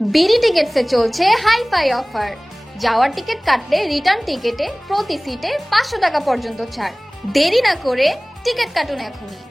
BD টিকেটসে চলছে hi-fi offer. যাওয়ার ticket কাটলে রিটার্ন টিকেটে প্রতি সিটে 500 টাকা পর্যন্ত ছাড়। দেরি না করে টিকিট কাটুন এখনই।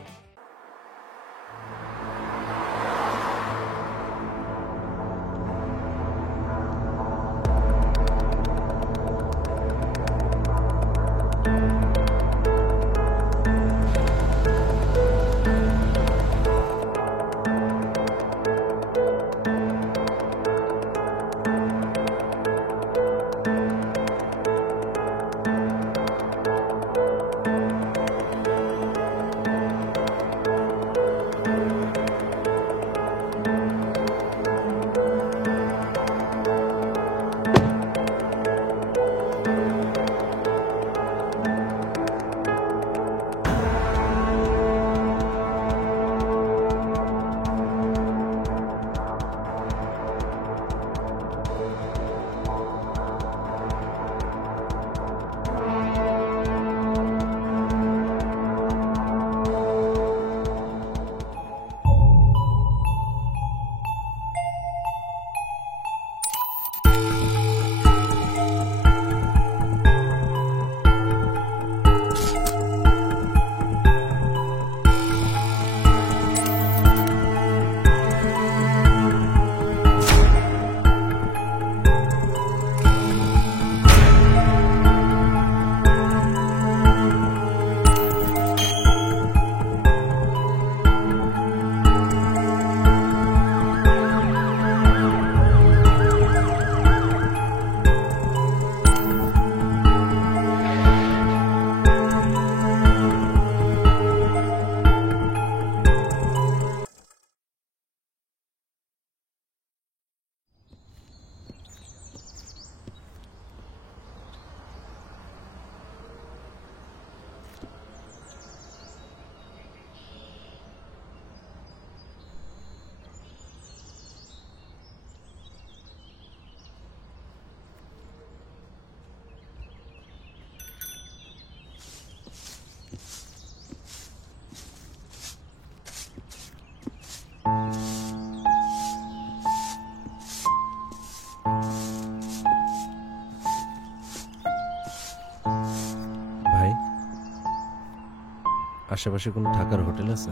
আশেপাশে কোনো থাকার হোটেল আছে?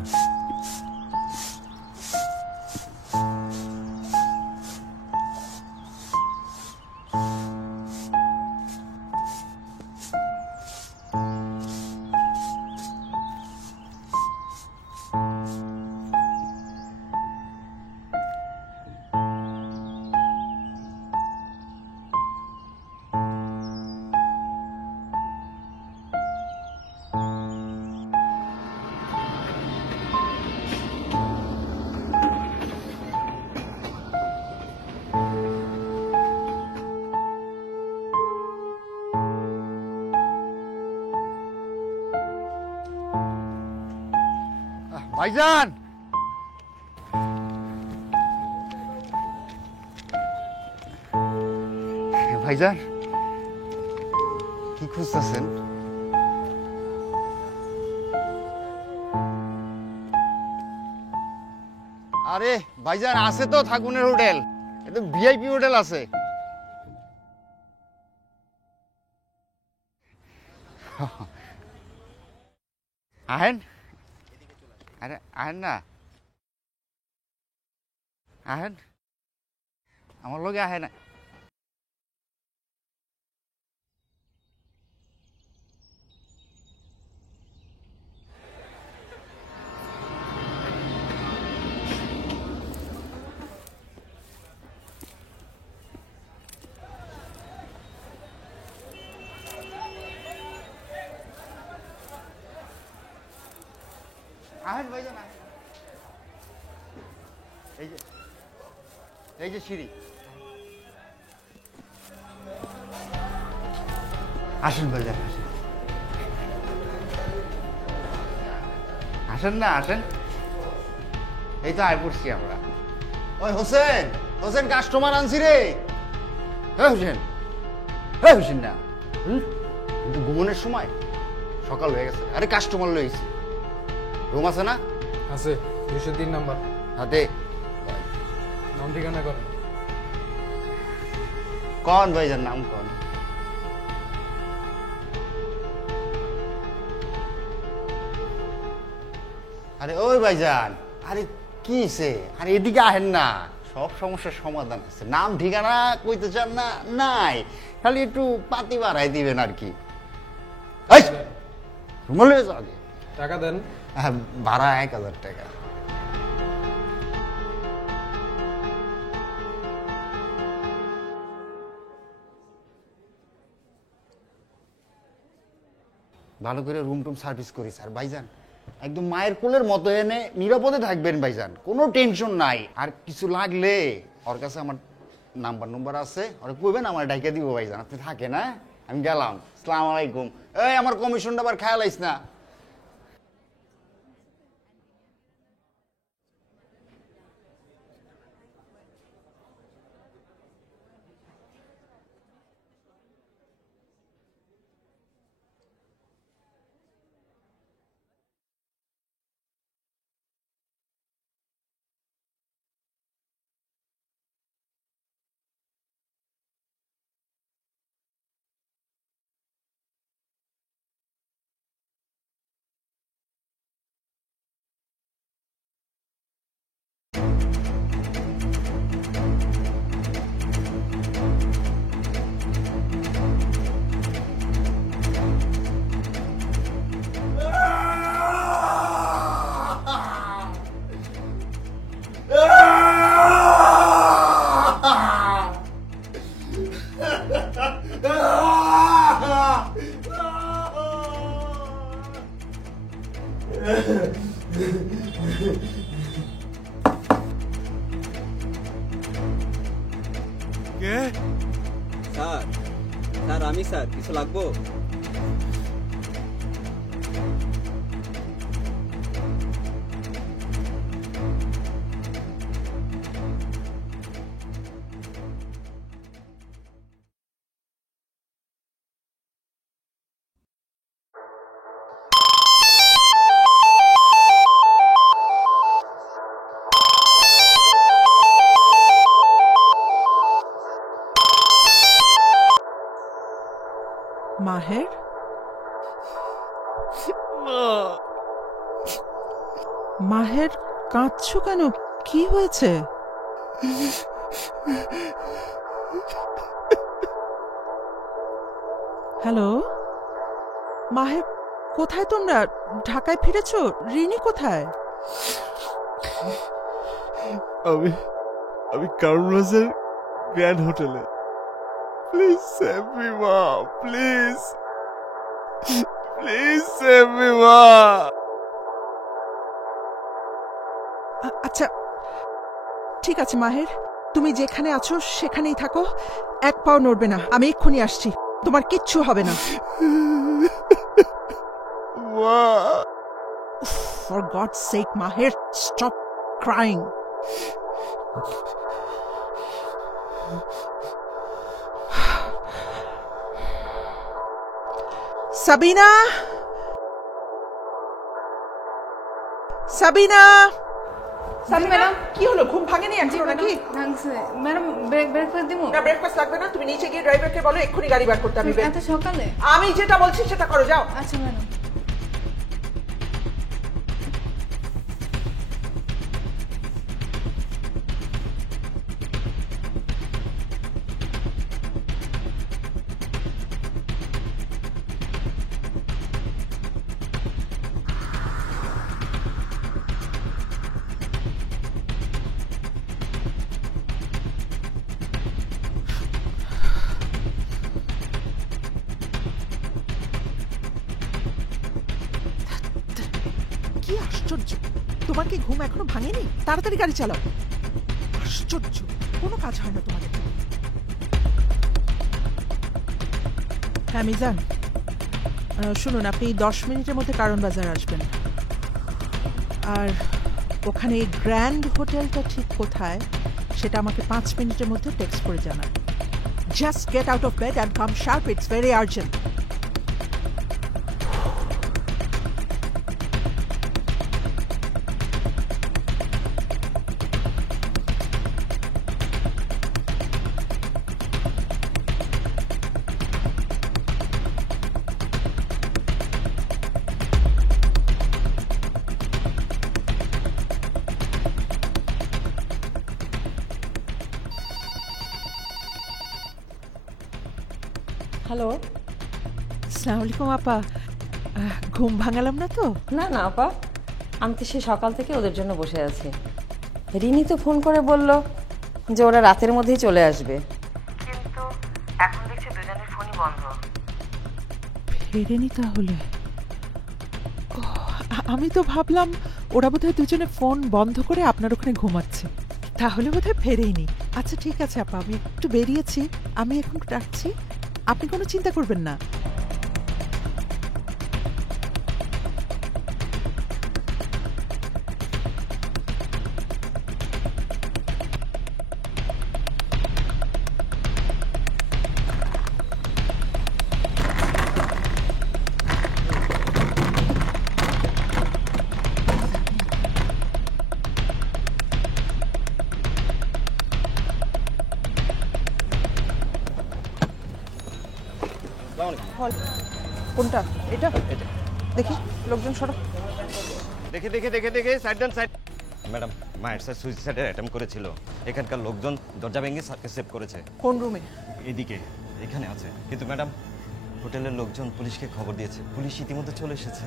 ভাইজান, ভাইজান কি খুঁজতেছেন? আরে ভাইজান, আছে তো থাকুনের হোটেল, এটা ভিআইপি হোটেল আছে। আহেন, আরে আহেন না, আহেন আমার লগে, আহেন। আহেন ভাইজান, আহেন। এই যে সিঁড়ি, আসেন ভাইজান, আসেন। আসেন না, আসেন। এই তো আয় পড়ছি আমরা। ওই হোসেন, হোসেন কাস্টমার আনছি রে। হ্যাঁ হোসেন, হ্যাঁ হোসেন না, কিন্তু ঘুমনের সময় সকাল হয়ে গেছে। আরে কাস্টমার লইছি, রুম আছে না? আছে, 203 নাম্বার। হাতে নাম ঠিকানা করেন। कौन भाईजान नाम कौन আরে ওই ভাইজান আরে কিছে আরে এদিকে আহেন না সব সমস্যার সমাধান আছে নাম ঠিকানা কইতে চান না নাই খালি একটু পাতি বাড়াই দিবেন আর কি এই রুমলে যাও আগে টাকা দেন ভাড়া 1000 টাকা ভালো করে রুম টুম সার্ভিস করি স্যার ভাইজান একদম মায়ের কোলের মতো এনে নিরাপদে থাকবেন ভাইজান কোনো টেনশন নাই আর কিছু লাগলে ওর কাছে আমার নাম্বার আছে ওরা কইবেন আমার ডাইকা দিব ভাইজান আপনি থাকেন হ্যাঁ আমি গেলাম আসসালামু আলাইকুম এই আমার কমিশনটা আবার খেয়াল আইস না স্যার স্যার আমি স্যার কিছু লাগবো মাহের মাহের কাঁদছো কেন কি হয়েছে হ্যালো মাহের কোথায় তোমরা ঢাকায় ফিরেছো রিনি কোথায় আমি কারুরাজের গ্র্যান্ড হোটেলে প্লিজ সেভ মি মা প্লিজ সেভ মি মা আচ্ছা ঠিক আছে মাহের তুমি যেখানে আছো সেখানেই থাকো এক পাও নড়বে না আমি এক্ষুনি আসছি তোমার কিচ্ছু হবে না মা For God's sake, Maher, stop crying. Sabina! Sabina! Madam কি হলো ঘুম ভাঙেনি এখনো নাকি ভাঙছে ম্যাডাম ব্রেকফাস্ট দিমু না ব্রেকফাস্ট লাগবে না তুমি নিচে গিয়ে ড্রাইভারকে বলো এক্ষুনি গাড়ি বার করতে আমি এত সকালে আমি যেটা বলছি সেটা করো যাও আচ্ছা ম্যাডাম কি আশ্চর্য তোমার কি ঘুম এখনো ভাঙেনি তাড়াতাড়ি গাড়ি চালাও আশ্চর্য কোনো কাজ হয় না তোমাদের হ্যাঁ মিজান শুনুন আপনি 10 মিনিটের মধ্যে কারণ বাজার আসবেন আর ওখানে গ্র্যান্ড হোটেলটা ঠিক কোথায় সেটা আমাকে 5 মিনিটের মধ্যে টেক্সট করে জানান just get out of bed and come sharp it's very urgent hello. আসসালামু আলাইকুম আপা, ঘুম ভাঙালাম না তো? না না আপা, আমি তো সেই সকাল থেকে ওদের জন্য বসে আছি। রিনি তো ফোন করে বলল যে ওরা রাতের মধ্যেই চলে আসবে, কিন্তু এখন দেখছি দুজনের ফোনই বন্ধ। ফেরেনি তাহলে? আমি তো ভাবলাম ওরা বোধহয় দুজনে ফোন বন্ধ করে আপনার ওখানে ঘুমাচ্ছে, তাহলে বোধহয় ফেরেইনি। আচ্ছা ঠিক আছে আপা, আমি একটু বেরিয়েছি, আমি এখন রাখছি, আপনি কোনো চিন্তা করবেন না। কোনটা? এটা দেখি, লোকজন সরো। দেখে দেখে দেখে দেখে সাইড ডান সাইড। ম্যাডাম, মায়ের স্যার সুইসাইডের অ্যাটেম্প করেছিল। এখানকার লোকজন দরজা ভেঙে স্যারকে সেভ করেছে। কোন রুমে? এদিকে, এখানে আছে। কিন্তু ম্যাডাম, হোটেলের লোকজন পুলিশকে খবর দিয়েছে, পুলিশ ইতিমধ্যে চলে এসেছে।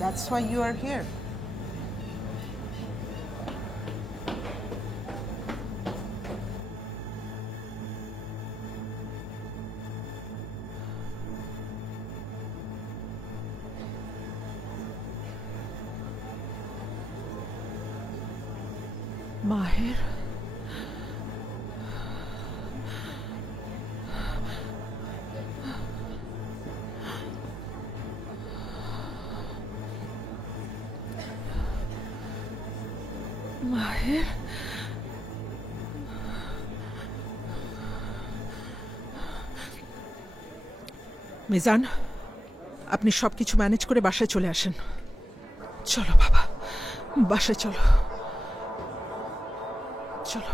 That's why you are here. মাহের, মাহের, মিজান, আপনি সবকিছু ম্যানেজ করে বাসায় চলে আসেন। চলো বাবা, বাসায় চলো, চলো।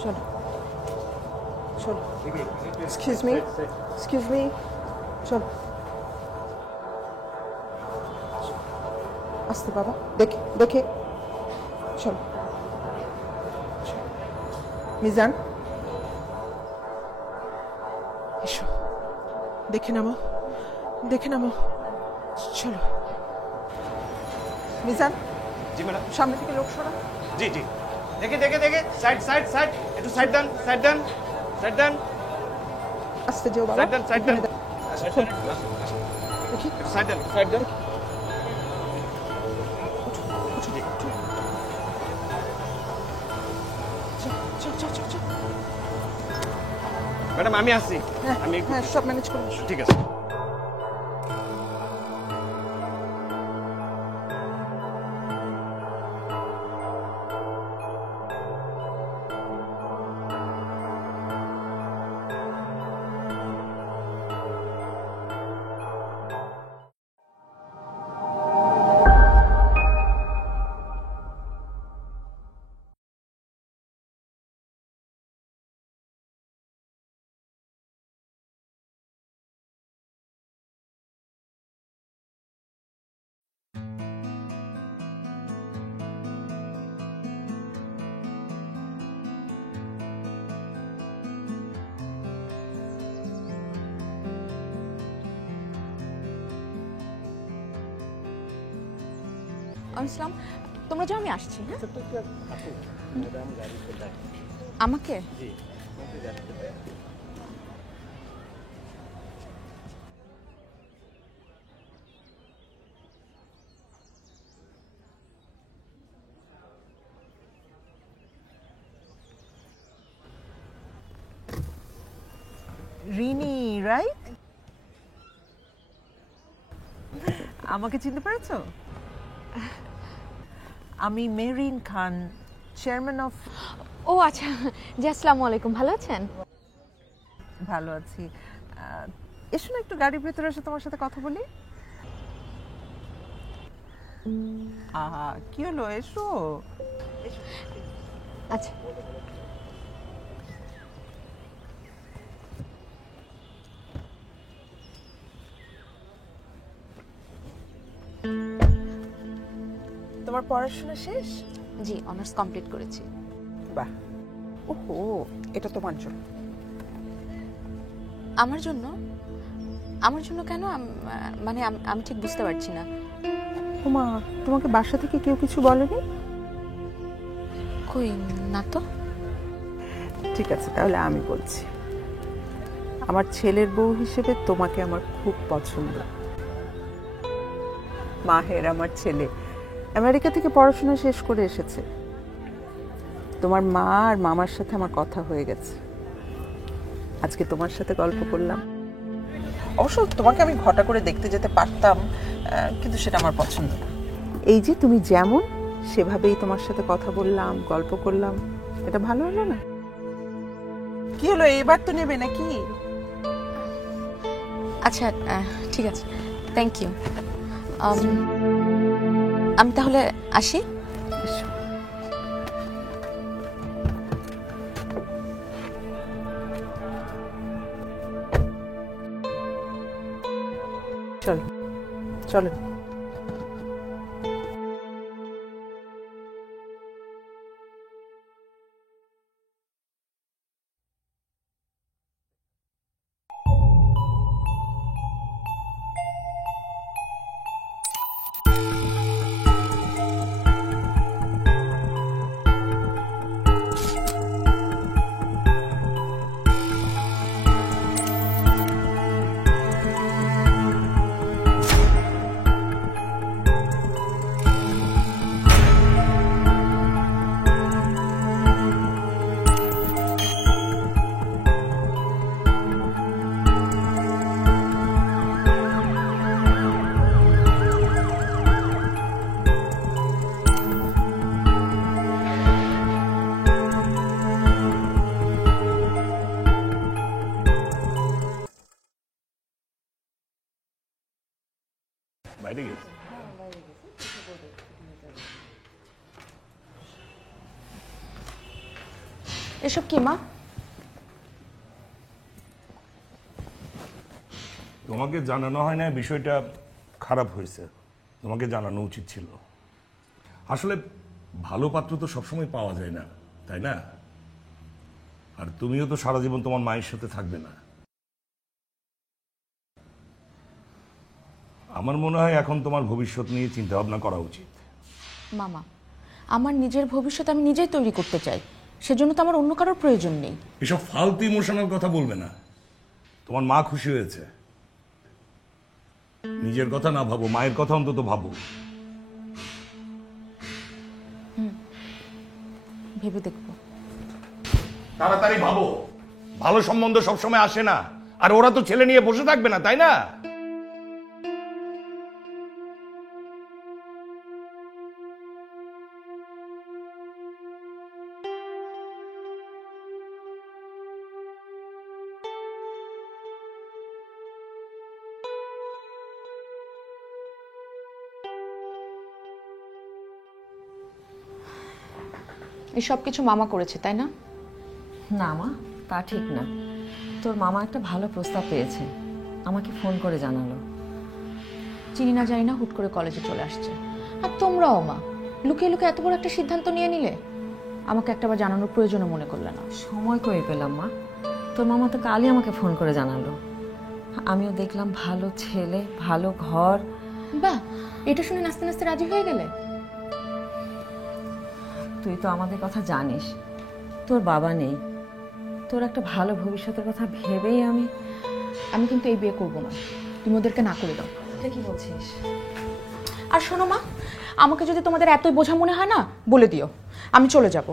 চলো চলো, এক্সকিউজ মি, এক্সকিউজ মি, চলো। আস্তে বাবা, দেখে দেখে, চলো। মিজান, এসো, দেখে নামো, দেখে নামো, চলো। মিজান, জি ম্যাডাম। সামনে থেকে লোক সরা। জি জি, দেখে দেখে দেখে, সাইড সাইড সাইড, একটু সাইড ডান, সাইড ডান, সাইড ডান, আস্তে যেও বাবা, সাইড ডান, সাইড ডান, দেখি, সাইড ডান, সাইড ডান। চল চল চল চল। ম্যাডাম, আমি আসছি। হ্যাঁ আমি হ্যাঁ, সব ম্যানেজ করে এসো। ঠিক আছে। ইসলাম, তোমরা যাও, আমি আসছি। হ্যাঁ, আমাকে রিনি, রাইট? আমাকে চিনতে পেরেছো? আমি মেরিন খান, চেয়ারম্যান অফ। ও আচ্ছা, জি আসসালামু আলাইকুম, ভালো আছেন? ভালো আছি। এসো না, একটু গাড়ির ভেতরে এসে তোমার সাথে কথা বলি। কি হলো, এসো। আচ্ছা, তোমার পড়াশোনা শেষ? জি, অনার্স কমপ্লিট করেছি। বাহ, ওহো, এটা তোমার জন্য। আমার জন্য? আমার জন্য কেন? মানে আমি ঠিক বুঝতে পারছি না। ওমা, তোমাকে বাসা থেকে কেউ কিছু বলেনি? কই না তো। ঠিক আছে, তাহলে আমি বলছি। আমার ছেলের বউ হিসেবে তোমাকে আমার খুব পছন্দ। মাহের আমার ছেলে আমেরিকা থেকে পড়াশোনা শেষ করে এসেছে। তোমার মা আর মামার সাথে আমার কথা হয়ে গেছে। আজকে তোমার সাথে গল্প করলাম। অবশ্য তোমাকে আমি ঘটা করে দেখতে যেতে পারতাম, কিন্তু সেটা আমার পছন্দ না। এই যে তুমি যেমন সেভাবেই তোমার সাথে কথা বললাম, গল্প করলাম, এটা ভালো হলো না? কি হলো, এবার তো নেবে নাকি? আচ্ছা, ঠিক আছে, থ্যাংক ইউ। আমি তাহলে আসি। চলো চলো। বাইরে গেছে। এসব কি মা? তোমাকে জানানো হয় না, বিষয়টা খারাপ হয়েছে। তোমাকে জানানো উচিত ছিল। আসলে ভালো পাত্র তো সবসময় পাওয়া যায় না, তাই না? আর তুমিও তো সারা জীবন তোমার মায়ের সাথে থাকবে না। আমার মনে হয় এখন তোমার ভবিষ্যৎ নিয়ে চিন্তা ভাবনা করা উচিত। মামা, আমার নিজের ভবিষ্যৎ আমি নিজেই তৈরি করতে চাই, সেজন্য তো আমার অন্য কারোর প্রয়োজন নেই। এসব ফালতু ইমোশনাল কথা বলবে না। তোমার মা খুশি হয়েছে, নিজের কথা না ভাবো, মায়ের কথা অন্তত ভাবো। ভেবে দেখবো। তাড়াতাড়ি ভাবো, ভালো সম্বন্ধ সবসময় আসে না, আর ওরা তো ছেলে নিয়ে বসে থাকবে না, তাই না? এসব কিছু মামা করেছে, তাই না? না মা, তা ঠিক না। তোর মামা একটা ভালো প্রস্তাব পেয়েছে, আমাকে ফোন করে জানালো। চিনি না জানি না হুট করে কলেজে চলে আসছে। আর তোমরাও মা লুকিয়ে লুকিয়ে এত বড় একটা সিদ্ধান্ত নিয়ে নিলে, আমাকে একটাবার জানানোর প্রয়োজনও মনে করলে না। সময় করে পেলাম মা, তোর মামা তো কালই আমাকে ফোন করে জানালো। আমিও দেখলাম ভালো ছেলে, ভালো ঘর। বাহ, এটা শুনে নাচতে নাচতে রাজি হয়ে গেলে? তুই তো আমাদের কথা জানিস, তোর বাবা নেই, তোর একটা ভালো ভবিষ্যতের কথা ভেবেই আমি কিন্তু এই বিয়ে করবো না। তুমি ওদেরকে না করে দাও। এটা কি বলছিস? আর শোনো মা, আমাকে যদি তোমাদের এতই বোঝা মনে হয় না, বলে দিও, আমি চলে যাব।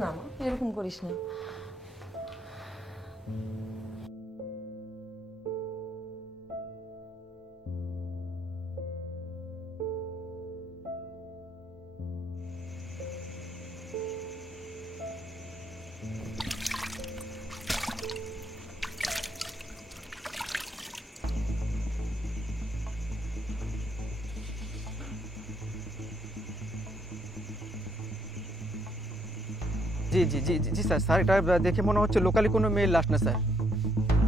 না মা, এরকম করিস না। জি জি জি জি স্যার, স্যার এটা দেখে মনে হচ্ছে লোকালি কোনো মেয়ের লাশ না স্যার।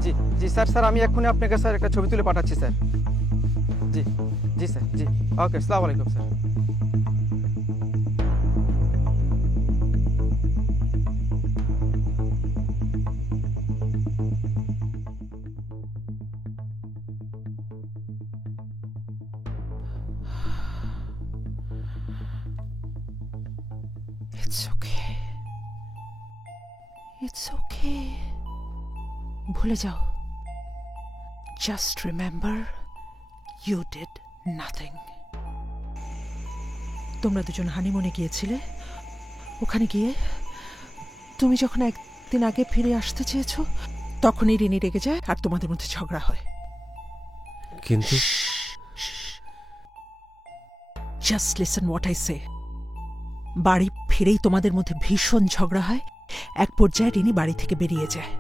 জি জি স্যার, স্যার আমি এক্ষুনি আপনাকে স্যার একটা ছবি তুলে পাঠাচ্ছি স্যার। জি জি স্যার, জি ওকে, আসসালামু আলাইকুম স্যার। ইটস ওকে, ভুলে যাও। Just remember you did nothing. তোমরা দুজন হানিমুনে গিয়েছিলে, ওখানে গিয়ে তুমি যখন একদিন আগে ফিরে আসতে চেয়েছো তখনই রিনি রেগে যায় আর তোমাদের মধ্যে ঝগড়া হয়। কিন্তু জাস্ট লিসেন হোয়াট আই সে। বাড়ি ফিরেই তোমাদের মধ্যে ভীষণ ঝগড়া হয়, এক পর্যায়ে রিনি বাড়ি থেকে বেরিয়ে যায়।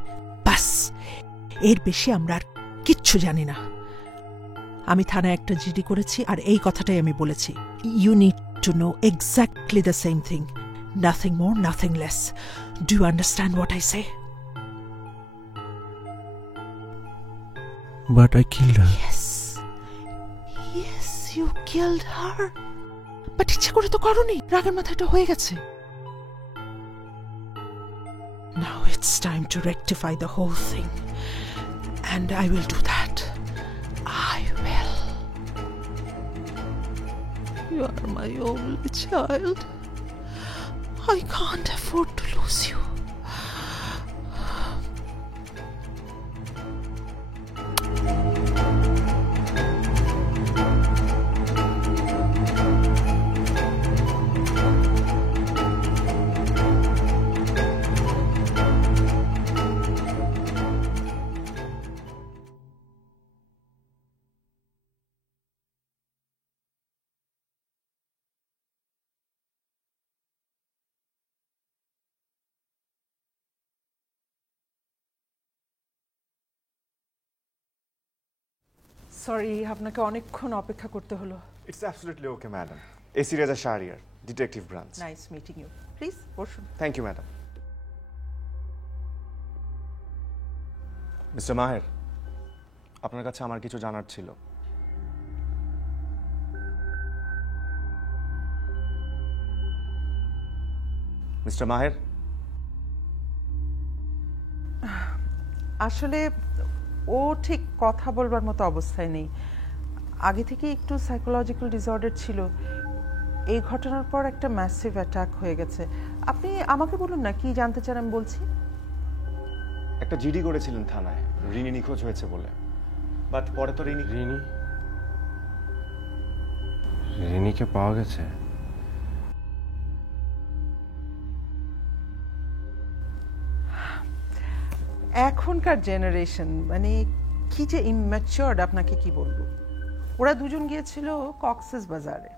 বাস, এর বেশি আমরা আর কিচ্ছু জানি না। আমি থানায় একটা জিডি করেছি আর এই কথাটাই আমি বলেছি, you need to know exactly the same thing, nothing more nothing less. Do you understand what I say? But I killed her. Yes, you killed her. But ইচ্ছে করে তো করনি, রাগের মাথাটা হয়ে গেছে। Now it's time to rectify the whole thing. And I will do that. I will. You are my only child. I can't afford to lose you. Sorry, আপনাকে অনেকক্ষণ অপেক্ষা করতে হলো। It's absolutely okay madam. AC Reza Shahriar, detective branch. Nice meeting you. Please বসুন। Thank you madam. Mister Maher, আপনার কাছে আমার কিছু জানার ছিল। মিস্টার মাহের, আসলে ও ঠিক কথা বলবার মতো অবস্থায় নেই। আগে থেকে একটু সাইকোলজিক্যাল ডিসঅর্ডার ছিল। এই ঘটনার পর একটা ম্যাসিভ অ্যাটাক হয়ে গেছে। আপনি আমাকে বলুন না কি জানতে চান, আমি বলছি। একটা জিডি করেছিলেন থানায় রিনি নিখোঁজ হয়েছে বলে, বাট পরে তো রিনিকে পাওয়া গেছে। এখনকার জেনারেশন মানে কি যে ইম্যাচিওর্ড, আপনাকে কি বলবো। ওরা দুজন গিয়েছিল কক্সেস বাজারে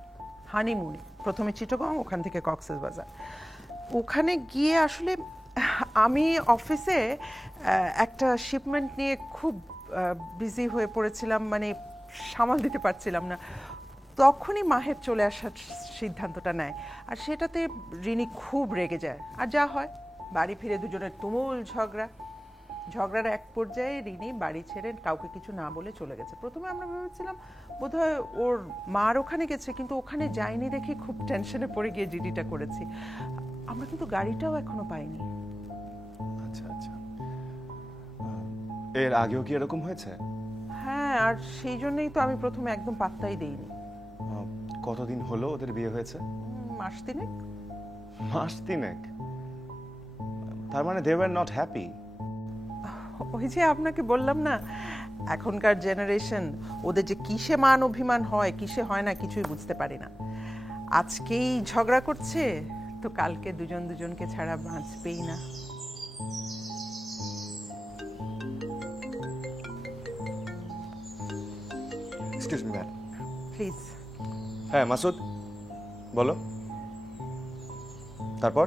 হানিমুনে, প্রথমে চিটাগং, ওখান থেকে কক্সেস বাজার। ওখানে গিয়ে আসলে আমি অফিসে একটা শিপমেন্ট নিয়ে খুব বিজি হয়ে পড়েছিলাম, মানে সামাল দিতে পারছিলাম না। তখনই মাহের চলে আসার সিদ্ধান্তটা নেয়, আর সেটাতে রিনি খুব রেগে যায়। আর যা হয়, বাড়ি ফিরে দুজনের তুমুল ঝগড়ার এক পর্যায়ে রিনি বাড়ি ছেড়ে কাউকে কিছু না বলে চলে গেছে। প্রথমে আমরা ভেবেছিলাম বোধহয় ওর মার ওখানে গেছে, কিন্তু ওখানে যায়নি দেখে খুব টেনশনে পড়ে গিয়ে জিডিটা করেছি। আমরা কিন্তু গাড়িটাও এখনো পাইনি। আচ্ছা আচ্ছা, এর আগেও কি এরকম হয়েছে? হ্যাঁ, আর সেই জন্যই তো আমি প্রথমে একদম পাত্তাই দেইনি। কতদিন হলো ওদের বিয়ে হয়েছে? মাস তিনেক। মাস তিনেক? তার মানে দে ওয়্যার নট হ্যাপি। ওই যে আপনাকে বললাম না, এখনকার জেনারেশন, ওদের যে কিসে মান অভিমান হয় কিসে হয় না কিছুই বুঝতে পারি না। আজকেই ঝগড়া করছে তো কালকে দুজন দুজনকে ছাড়া বাঁচবেই না। Excuse me ma'am. প্লিজ। হ্যাঁ মাসুদ, বলো। তারপর?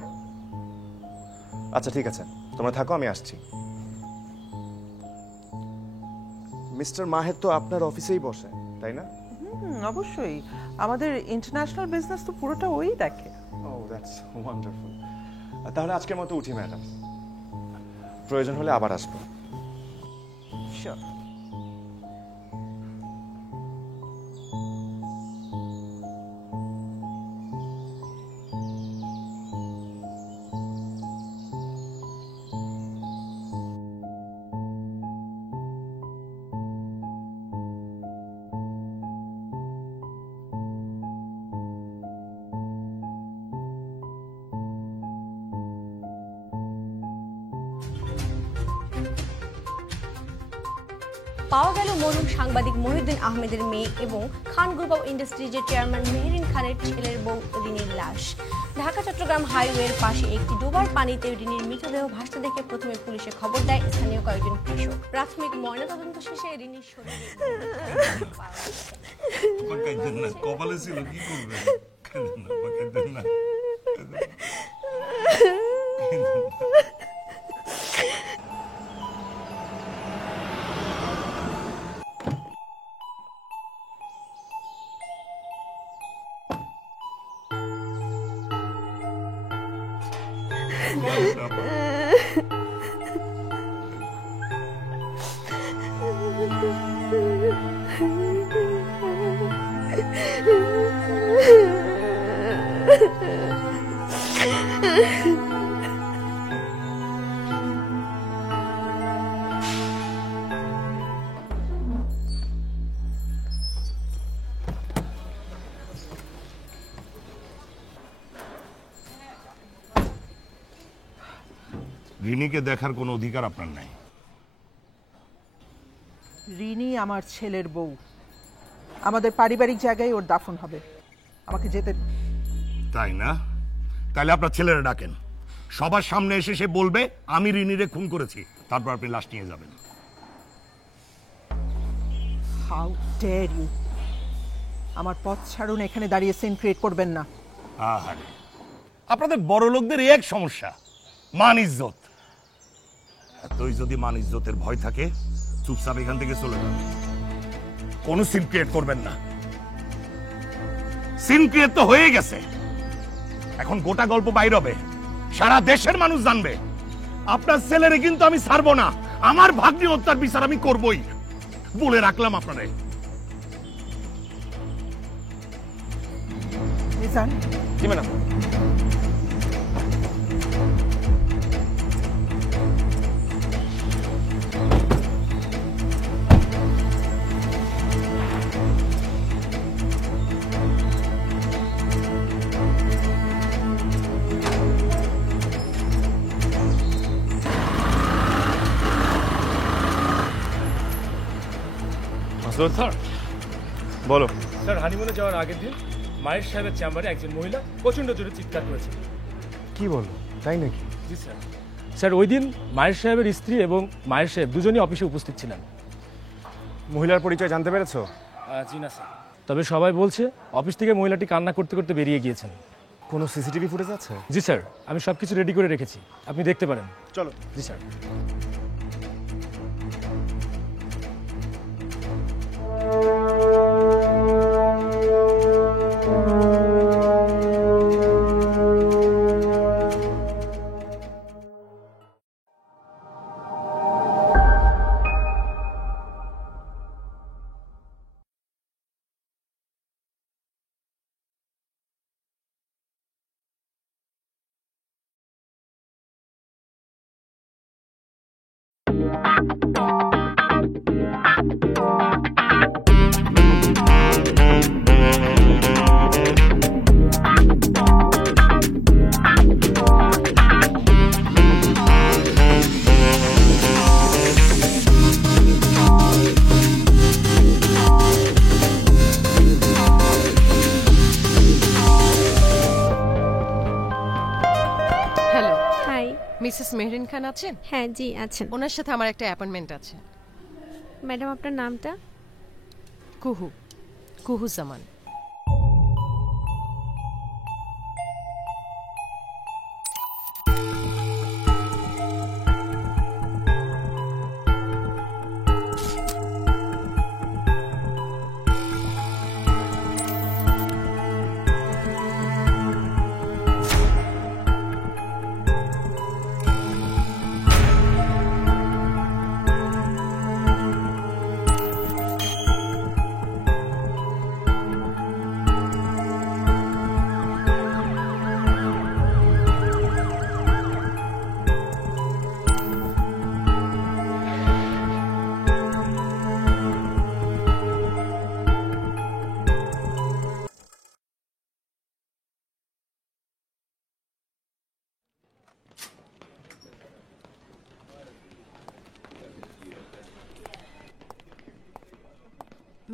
আচ্ছা ঠিক আছে, তোমরা থাকো, আমি আসছি। মিস্টার মাহের তো আপনার অফিসেই বসে, তাই না? অবশ্যই, আমাদের ইন্টারন্যাশনাল বিজনেস তো পুরোটা ওই দেখে। ও দ্যাটস ওয়ান্ডারফুল। তাহলে আজকের মতো উঠি ম্যাডাম, প্রয়োজন হলে আবার আসবো। শিওর। পাওয়া গেল মরহুম সাংবাদিক মহিউদ্দিন আহমেদের মেয়ে এবং খান গ্রুপ অফ ইন্ডাস্ট্রিজের চেয়ারম্যান মেহেরিন খানের ছেলের বউ রিনির লাশ। ঢাকা চট্টগ্রাম হাইওয়ের পাশে একটি ডোবার পানিতে রিনির মৃতদেহ ভাসতে দেখে প্রথমে পুলিশে খবর দেয় স্থানীয় কয়েকজন কৃষক। প্রাথমিক ময়নাতদন্ত শেষে রিনির শরীরে কপালে ছিল কি করবে রিনিকে দেখার কোনো অধিকার আপনার নাই। রিনি আমার ছেলের বউ, আমাদের পারিবারিক জায়গায় ওর দাফন হবে, আমাকে যেতে। তাই না? তাহলে আপনার ছেলেরা ডাকেন, সবার সামনে এসে সে বলবে আমি রিনিরে খুন করেছি, তারপর আপনি লাশ নিয়ে যাবেন। How dare you! আমার পথ ছাড়ুন, এখানে দাঁড়িয়ে সিন ক্রিয়েট করবেন না। আহারে, আপনাদের বড় লোকদের এক সমস্যা, মান ইজ্জত। এতই যদি মান ইজ্জতের ভয় থাকে, চুপচাপ এখান থেকে চলে যাবেন, কোনো সিন ক্রিয়েট করবেন না। সিন ক্রিয়েট তো হয়ে গেছে, এখন গোটা গল্প বাইর হবে, সারা দেশের মানুষ জানবে। আপনার ছেলেরে কিন্তু আমি ছাড়বো না, আমার ভাগ্নি হত্যার বিচার আমি করবই, বলে রাখলাম আপনারে। মিজান। জি ম্যাডাম। স্যার বলো। স্যার, হানিমুনে যাওয়ার আগের দিন মায়ের সাহেবের চেম্বারে একজন মহিলা প্রচণ্ড জোরে চিৎকার করেছে। কি বলো, তাই নাকি? জি স্যার। স্যার, ওই দিন মায়ের সাহেবের স্ত্রী এবং মায়ের সাহেব দুজনই অফিসে উপস্থিত ছিলেন। মহিলার পরিচয় জানতে পেরেছো? জি না স্যার, তবে সবাই বলছে অফিস থেকে মহিলাটি কান্না করতে করতে বেরিয়ে গিয়েছেন। কোনো সিসিটিভি ফুটেজ আছে? জি স্যার, আমি সব কিছু রেডি করে রেখেছি, আপনি দেখতে পারেন। চলো। জি স্যার। মিসেস মেহরিন খান আছেন? হ্যাঁ জি আছেন। ওনার সাথে আমার একটা অ্যাপয়েন্টমেন্ট আছে। ম্যাডাম, আপনার নামটা? Kuhu Zaman.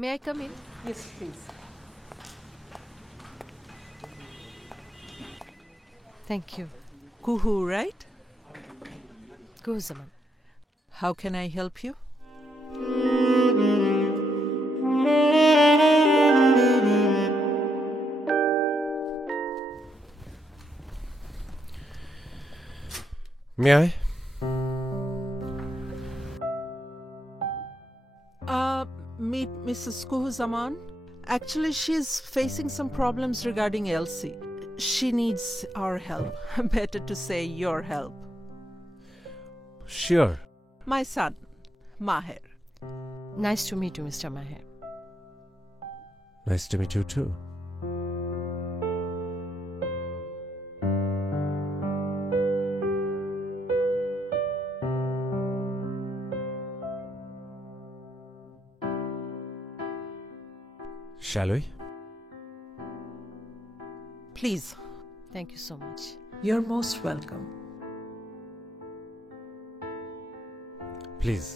May I come in? Yes, please. Thank you. Kuhu, right? Kuhu Zaman. How can I help you? May I? Meet Mrs. Kuhuzaman. Actually, she's facing some problems regarding Elsie. She needs our help. Better to say your help. Sure. My son, Maher. Nice to meet you mister Maher. Nice to meet you too. Shall we? Please. Thank you so মাচ। You're most welcome. Please.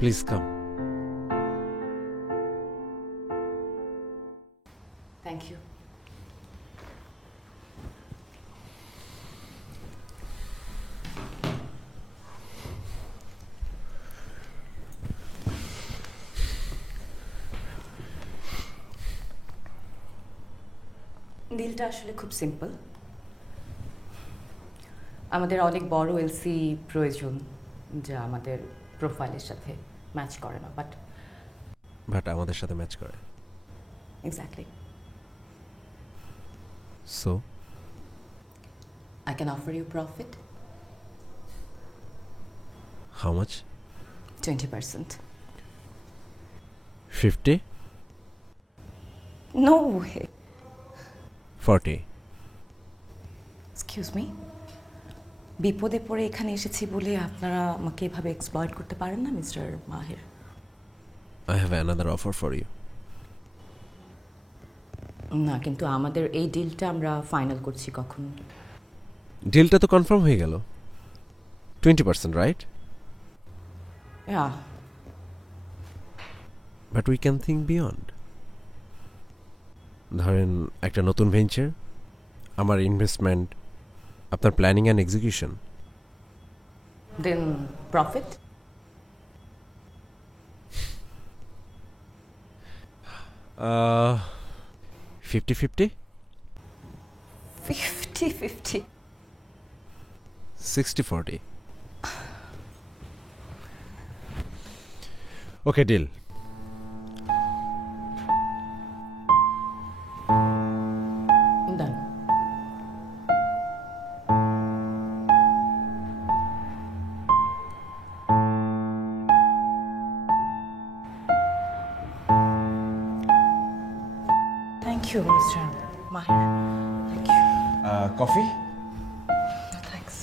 Please come. Thank you. ডিলটা আসলে খুব simple. আমাদের অনেক বড় LC প্রয়োজন যা আমাদের প্রোফাইলের সাথে ম্যাচ করে না, বাট আমাদের সাথে ম্যাচ করে। Exactly. So, I can offer you profit. how much? 20%. 50? No way. 40? Excuse me, বিপদে পড়ে এখানে এসেছি বলে আপনারা আমাকে এভাবে এক্সপ্লয়েট করতে পারেন না mister Maher. I have another offer for you. না, কিন্তু আমাদের এই ডিলটা আমরা ফাইনাল করছি কখন? ডিলটা তো কনফার্ম হয়ে গেল। 20%, right? Yeah. But we can think beyond. ধরেন একটা নতুন ভেঞ্চার, আমার ইনভেস্টমেন্ট, আপনার planning and execution. Then profit? Uh, 50-50? 50-50. 60-40. Okay, deal. Done. Thank you, Mr. Maher. Thank you. Coffee? No, thanks.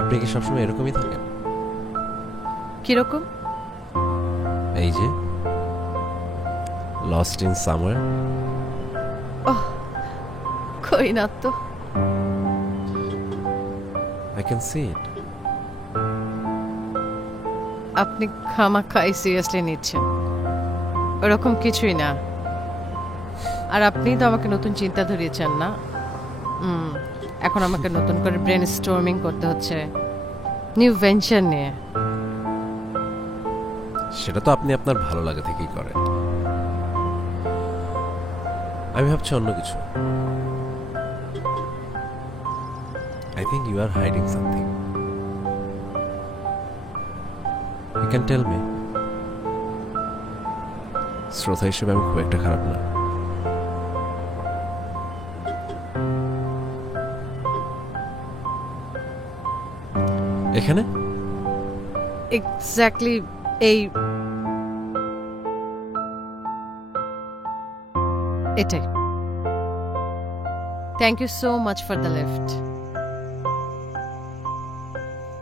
আপনি কি সবসময় এরকমই থাকেন? কিরকম? এই যে লস্ট ইন সামওয়্যার। ওহ, কই না তো। I can see it. আপনি খামাখাই সিরিয়াসলি নিচ্ছেন, ওরকম কিছুই না। আর আপনি তো আমাকে নতুন চিন্তা ধরিয়েছেন না, এখন আমাকে নতুন করে ব্রেন স্টর্মিং করতে হচ্ছে নিউ ভেঞ্চার নিয়ে। সেটা তো আপনি আপনার ভালো লাগা থেকেই করেন। আমি ভাবছি অন্য কিছু। I think you are hiding something. You can tell me. শ্রোতা হিসেবে আমি খুব একটা খারাপ না। এখানে এক্স্যাক্টলি এই এটাই। Thank you so much for the lift.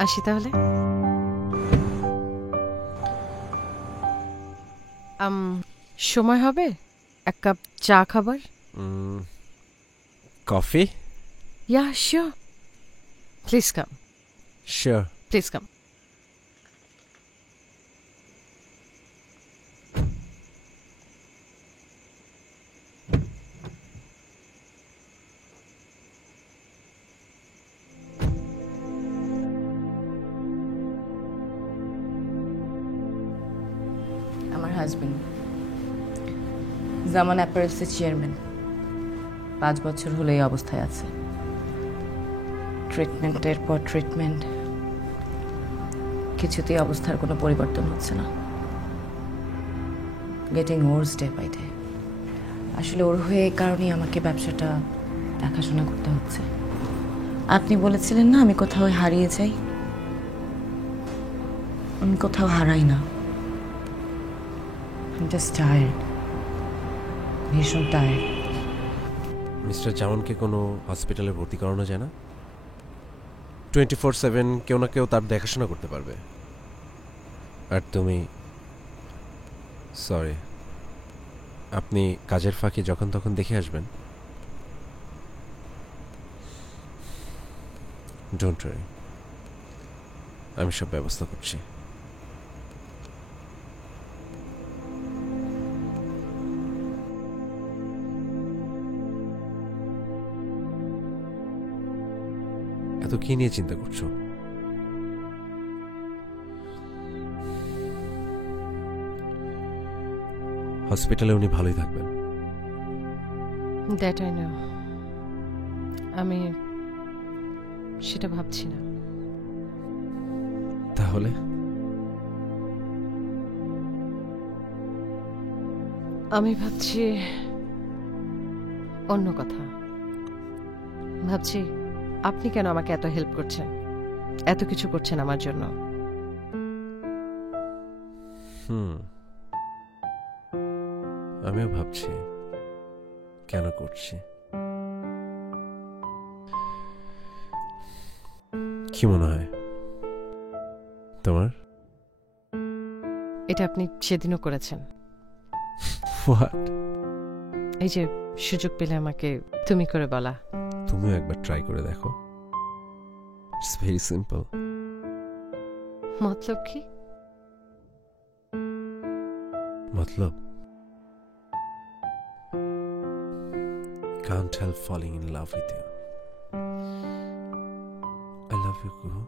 আসি তাহলে। সময় হবে এক কাপ চা খাবার? Coffee? Yeah sure, please come. Sure, please come. আমার হাজবেন্ড জামান অ্যাপারেলসের চেয়ারম্যান, 5 বছর হলো এই অবস্থায় আছে। ট্রিটমেন্টের পর ট্রিটমেন্ট, কিছুতেই অবস্থার কোনো পরিবর্তন হচ্ছে না। Getting worse day by day. আসলে ওর হয়ে এই কারণেই আমাকে ব্যবসাটা দেখাশোনা করতে হচ্ছে। আপনি বলেছিলেন না আমি কোথাও হারিয়ে যাই, আমি কোথাও হারাই না। I'm just tired. ভীষণ টায়ার্ড। মিস্টার জামানকে কোনো হসপিটালে ভর্তি করানো যায় না? 24/7 কেউ না কেউ তার দেখাশোনা করতে পারবে। আর তুমি, সরি, আপনি কাজের ফাঁকে যখন তখন দেখে আসবেন। ডোন্ট ওয়ারি, আমি সব ব্যবস্থা করছি। এত কি নিয়ে চিন্তা করছো? হসপিটালে উনি ভালোই থাকবেন। That I know. আমি সেটা ভাবছি না। তাহলে আমি ভাবছি অন্য কথা। ভাবছি আপনি কেন আমাকে এত হেল্প করছেন, এত কিছু করছেন আমার জন্য। আমিও ভাবছি কেন করছি। কি মনে হয় তোমার? এটা আপনি সেদিনও করেছেন। হোয়াট? এই যে সুযোগ পেলে আমাকে তুমি করে বলা। তুমিও একবার ট্রাই করে দেখো। It's very simple. মতলব কি? মতলব can't help falling in love with you. I love you, Kuhu.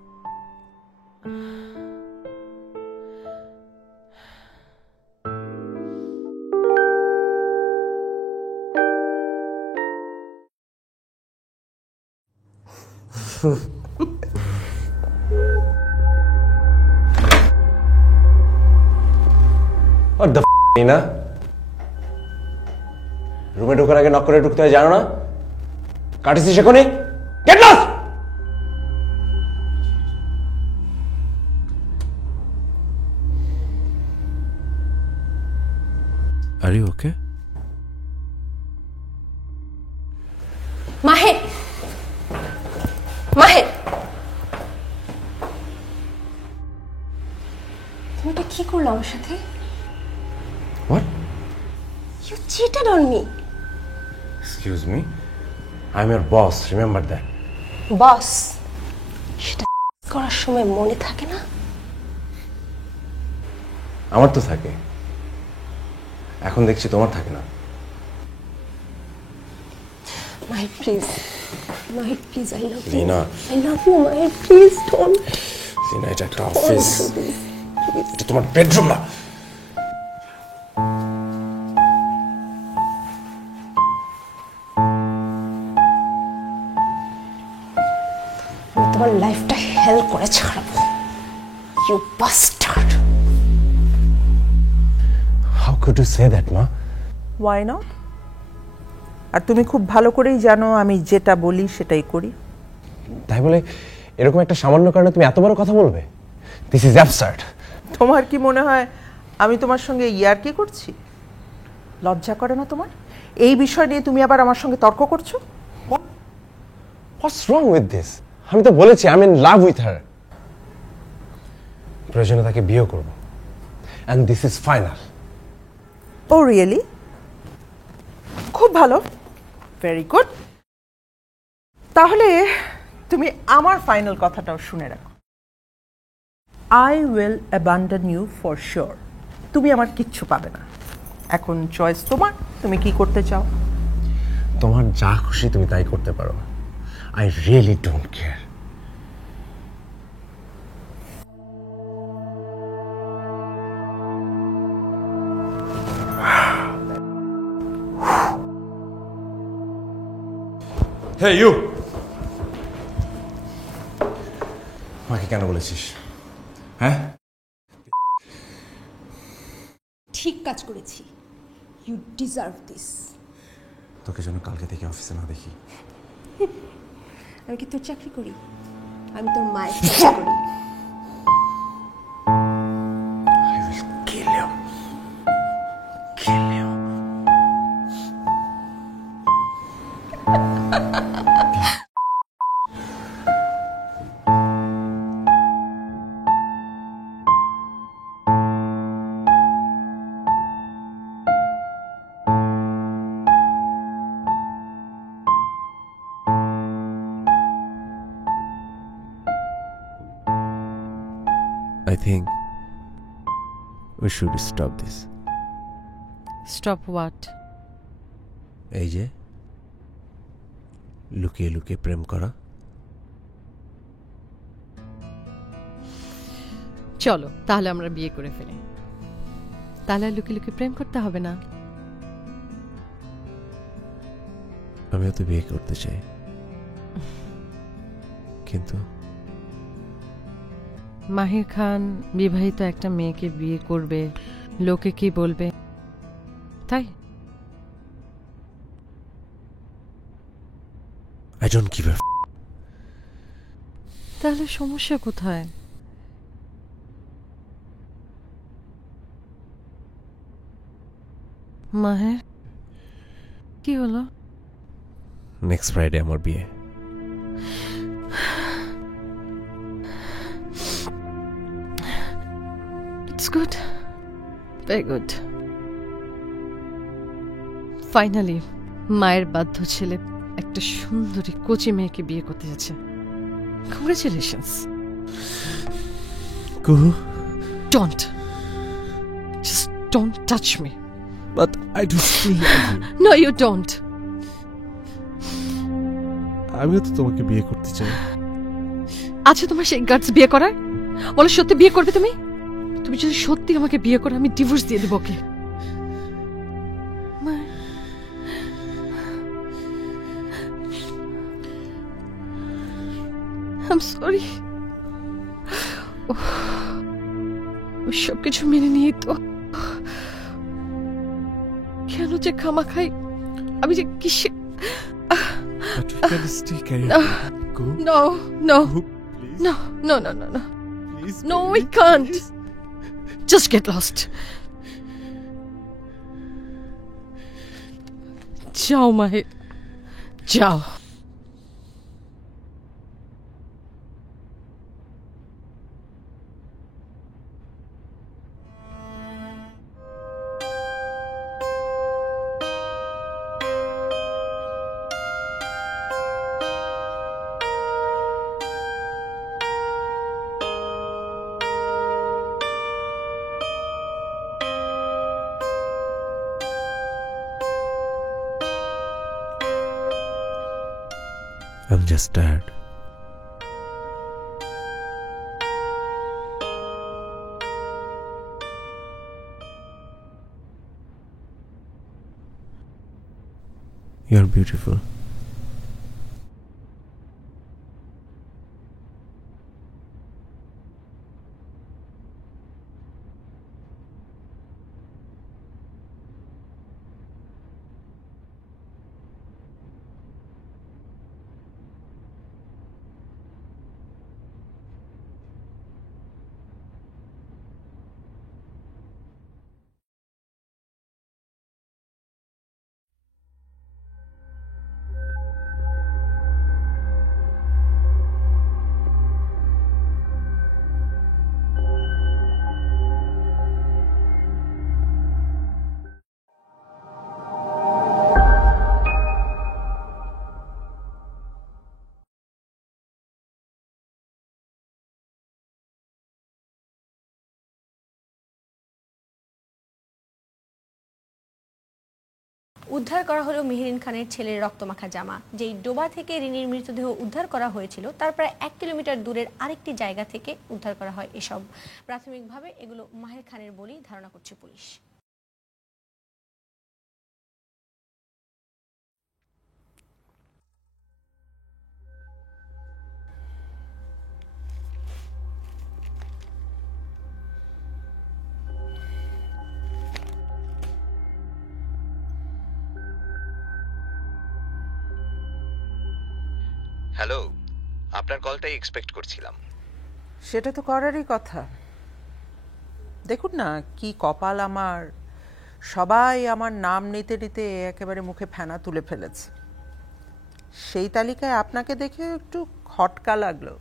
What the না? রুমে ঢোকার আগে নক করে ঢুকতে হয় জানো না? কাটিছি শেখনি? Get lost! Are you okay? Maher, Maher, তুমি এটা কি করলো আমার সাথে? What? You cheated on me. Excuse me? I'm your boss, remember that. বস, সেটা করার সময় মনে থাকে না? আমার তো থাকে, এখন দেখছি তোমার থাকে না। My please Mahir please I love you Rina I love you Mahir please don't Rina এটা একটা অফিস এটা তোমার বেডরুম না তোমার লাইফটা হেল করে ছাড়বো you bastard how could you say that মা ওয়াই নট? আর তুমি খুব ভালো করেই জানো আমি যেটা বলি সেটাই করি। তাই বলে এরকম একটা সামান্য কারণে তুমি এত বড় কথা বলবে? This is absurd. তোমার কি মনে হয় আমি তোমার সঙ্গে ইয়ার্কি করছি? লজ্জা করে না তোমার? এই বিষয় নিয়ে তুমি আবার আমার সঙ্গে তর্ক করছো? What's wrong with this? আমি তো বলেছি I am in love with her. প্রয়োজনে তাকে বিয়ে করব and this is final. Oh really? খুব ভালো, ভেরি গুড। তাহলে তুমি আমার ফাইনাল কথাটাও শুনে রাখো। I will abandon you for sure. তুমি আমার কিচ্ছু পাবে না। এখন চয়েস তোমার, তুমি কি করতে চাও? তোমার যা খুশি তুমি তাই করতে পারো। I really don't care. Hey you! আমাকে কেন বলেছিস? হ্যাঁ? ঠিক কাজ করেছি। You deserve this. তোকে যেন কালকে থেকে অফিসে না দেখি। আমি কি তোর চাকরি করি? আমি তোর মায়ের চাকরি করি। I will kill you. Kill you. I think we should stop this. Stop what? এই যে লুকিয়ে লুকিয়ে প্রেম করা। চলো তাহলে আমরা বিয়ে করে ফেলি, তাহলে আর লুকিয়ে লুকিয়ে প্রেম করতে হবে না। আমিও তো বিয়ে করতে চাই, কিন্তু মাহির খান বিবাহিত একটা মেয়েকে বিয়ে করবে, লোকে কি বলবে তাই? I don't give a তাহলে সমস্যা কোথায়? মাহের কি হলো? নেক্সট ফ্রাইডে আমার বিয়ে। It's good. Very good. Finally, মায়ের বাধ্য ছেলে একটা সুন্দরী কোচি মেয়েকে বিয়ে করতে যাচ্ছে। Congratulations. Kuhu? Don't. Just don't touch me. But I do still love you. No, you don't. আমিও তো তোমাকে বিয়ে করতে চাই। আছে তোমার সেই গার্ডস বিয়ে করার? বলো সত্যি বিয়ে করবে তুমি? তুমি যদি সত্যি আমাকে বিয়ে করো আমি ডিভোর্স দিয়ে দেবো ওকে। I'm sorry. সব কিছু মেনে নিয়ে তো কেন যে খামা খাই, আমি যে কিসে। But we can still carry on. Go. No, no, Go, please. no, no, no, no, no. Please, No, baby, we can't. please. Just get lost. যাও মাহির, যাও। I'm just tired. You're beautiful. উদ্ধার করা হলো মেহেরিন খানের ছেলের রক্তমাখা জামা, যেই ডোবা থেকে রিনির মৃতদেহ উদ্ধার করা হয়েছিল তার প্রায় 1 কিলোমিটার দূরের আরেকটি জায়গা থেকে উদ্ধার করা হয় এসব। প্রাথমিকভাবে এগুলো মাহের খানের বলেই ধারণা করছে পুলিশ। হ্যালো, আপনার কলটাই এক্সপেক্ট করছিলাম। সেটা তো করারই কথা। দেখুন না কি কপাল আমার, সবাই আমার নাম নিতে নিতে একেবারে মুখে ফেনা তুলে ফেলেছে। সেই তালিকায় আপনাকে দেখে একটু খটকা লাগলো,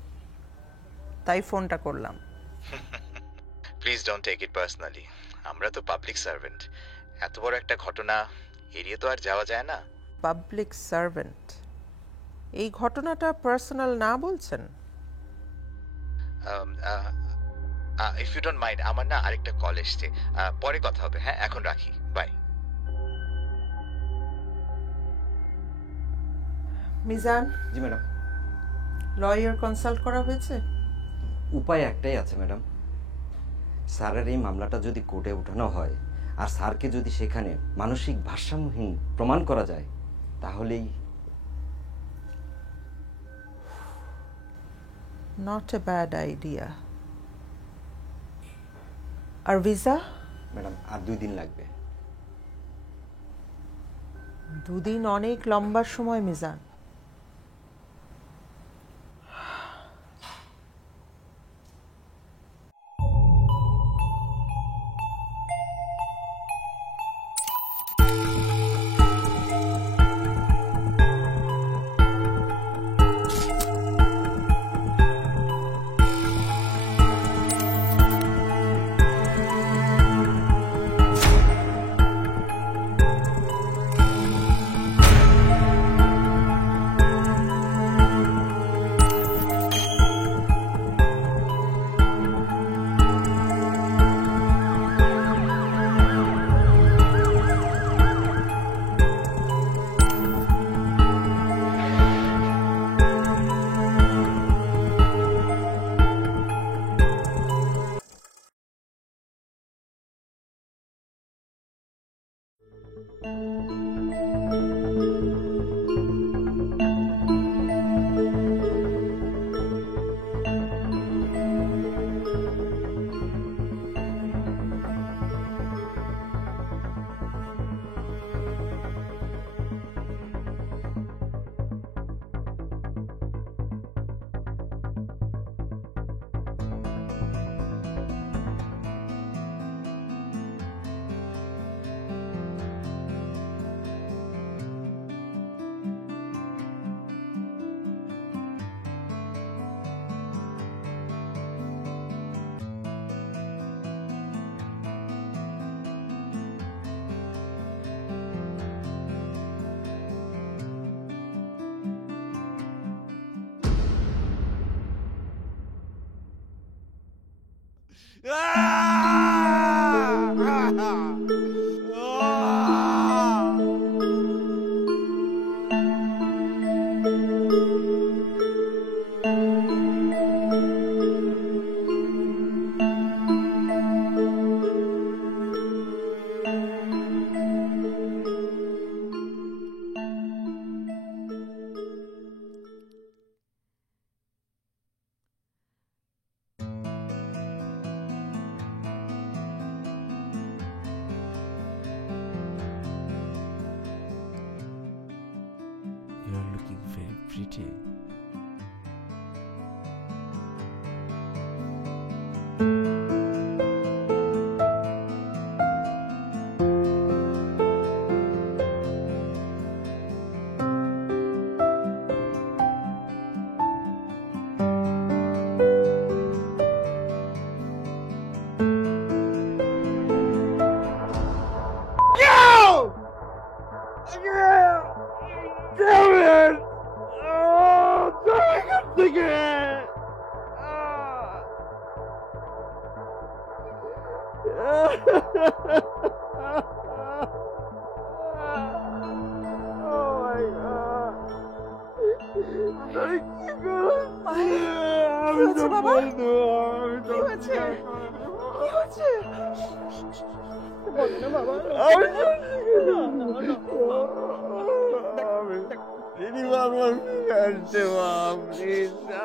তাই ফোনটা করলাম। Please don't take it personally, আমরা তো পাবলিক সার্ভেন্ট। এত বড় একটা ঘটনা এড়িয়ে তো আর যাওয়া যায় না। Public servant? এই ঘটনাটা পার্সোনাল না বলছেন? ইফ ইউ ডোন্ট মাইন্ড, আমার না আরেকটা কল এসছে, পরে কথা হবে। হ্যাঁ, এখন রাখি, বাই। মিজান। জি ম্যাডাম। লয়ার কনসাল্ট করা হয়েছে? উপায় একটাই আছে ম্যাডাম, স্যারের এই মামলাটা যদি কোর্টে উঠানো হয় আর স্যারকে যদি সেখানে মানসিক ভারসাম্যহীন প্রমাণ করা যায় তাহলেই। Not a bad idea. আর ভিসা? ম্যাডাম আর 2 দিন লাগবে। 2 দিন অনেক লম্বা সময় মিজান। থেকে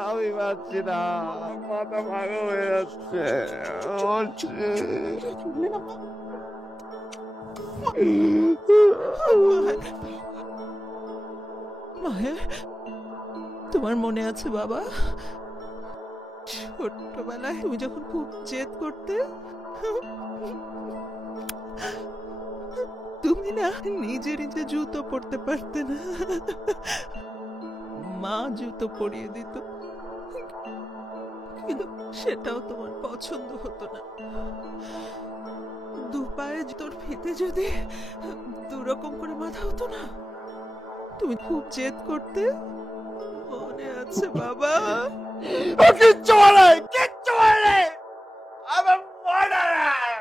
আমি পাচ্ছি না, মাথা ভাঙা হয়ে যাচ্ছে। মাহের, তোমার মনে আছে বাবা, ছোট্টবেলায় তুমি যখন খুব জেদ করতে, তুমি না নিজে নিজে জুতো পরতে পারতে না, মা জুতো পরিয়ে দিত, কিন্তু সেটাও তোমার পছন্দ হতো না। দুপায়ে জুতোর ফিতে যদি দুরকম করে বাঁধা হতো না, তুমি খুব জেদ করতে, মনে আছে বাবা? কিচ্ছু বলে, কিচ্ছু বলে, আমার মার্ডারার,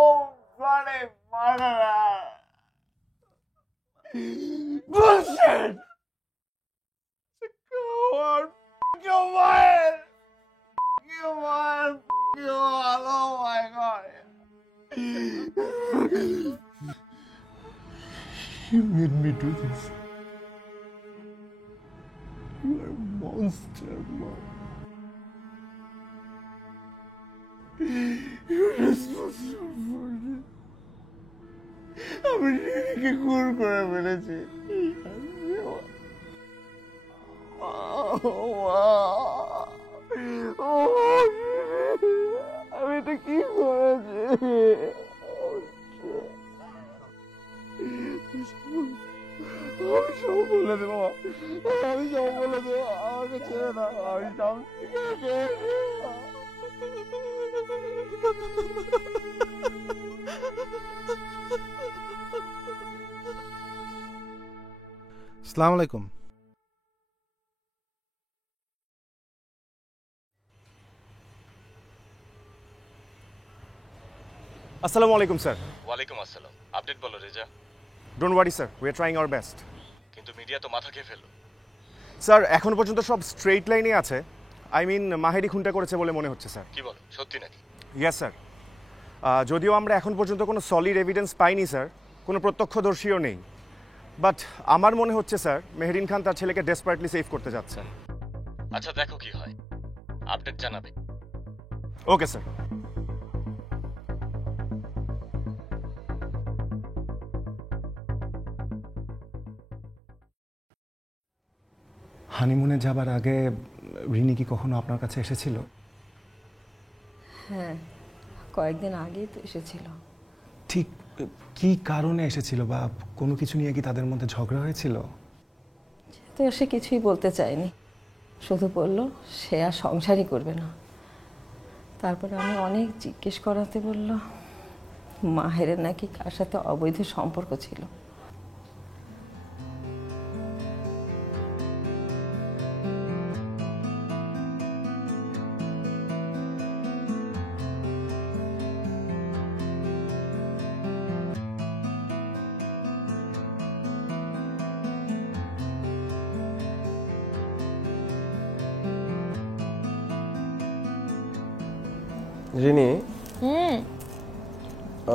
ও মানে murderer. Bullshit! Come on, come on, come on, come on, oh my God. You made me do this. You are a monster, Mom. You're responsible for this. আমি রিনিকে খুন করে ফেলেছি। আমি এটা কি করেছি? আমি সব বলে দেবো, আমি সব বলে দেবো, আমাকে ছেড়ে দাও, আমি সব ঠিক আছে। আসসালামু আলাইকুম। আসসালামু আলাইকুম স্যার। ওয়ালাইকুম আসসালাম। আপডেট বলো Reza. Don't worry sir, we are trying our best. কিন্তু মিডিয়া তো মাথা খেয়ে ফেললো। স্যার এখন পর্যন্ত সব স্ট্রেইট লাইনে আছে। আই মিন মাহেরি খুনটা করেছে বলে মনে হচ্ছে স্যার। কি বলো, সত্যি নাকি? Yes sir. যদিও আমরা এখন পর্যন্ত কোনো সলিড এভিডেন্স পাইনি স্যার, কোনো প্রত্যক্ষদর্শীও নেই, বাট আমার মনে হচ্ছে স্যার মেহেরিন খান তার ছেলেকে ডেসপারেটলি সেভ করতে যাচ্ছে। আচ্ছা দেখো কি হয়, আপডেট জানাবে। Okay sir. হানিমুনে যাবার আগে রিনি কি কখনো আপনার কাছে এসেছিল? হ্যাঁ, কয়েকদিন আগেই তো এসেছিল। ঠিক কি কারণে এসেছিল বা কোনো কিছু নিয়ে কি তাদের মধ্যে ঝগড়া হয়েছিল? তো সে কিছুই বলতে চায়নি, শুধু বলল সে আর সংসারই করবে না। তারপরে আমি অনেক জিজ্ঞেস করাতে বলল মাহেরের নাকি কার সাথে অবৈধ সম্পর্ক ছিল। রিনি,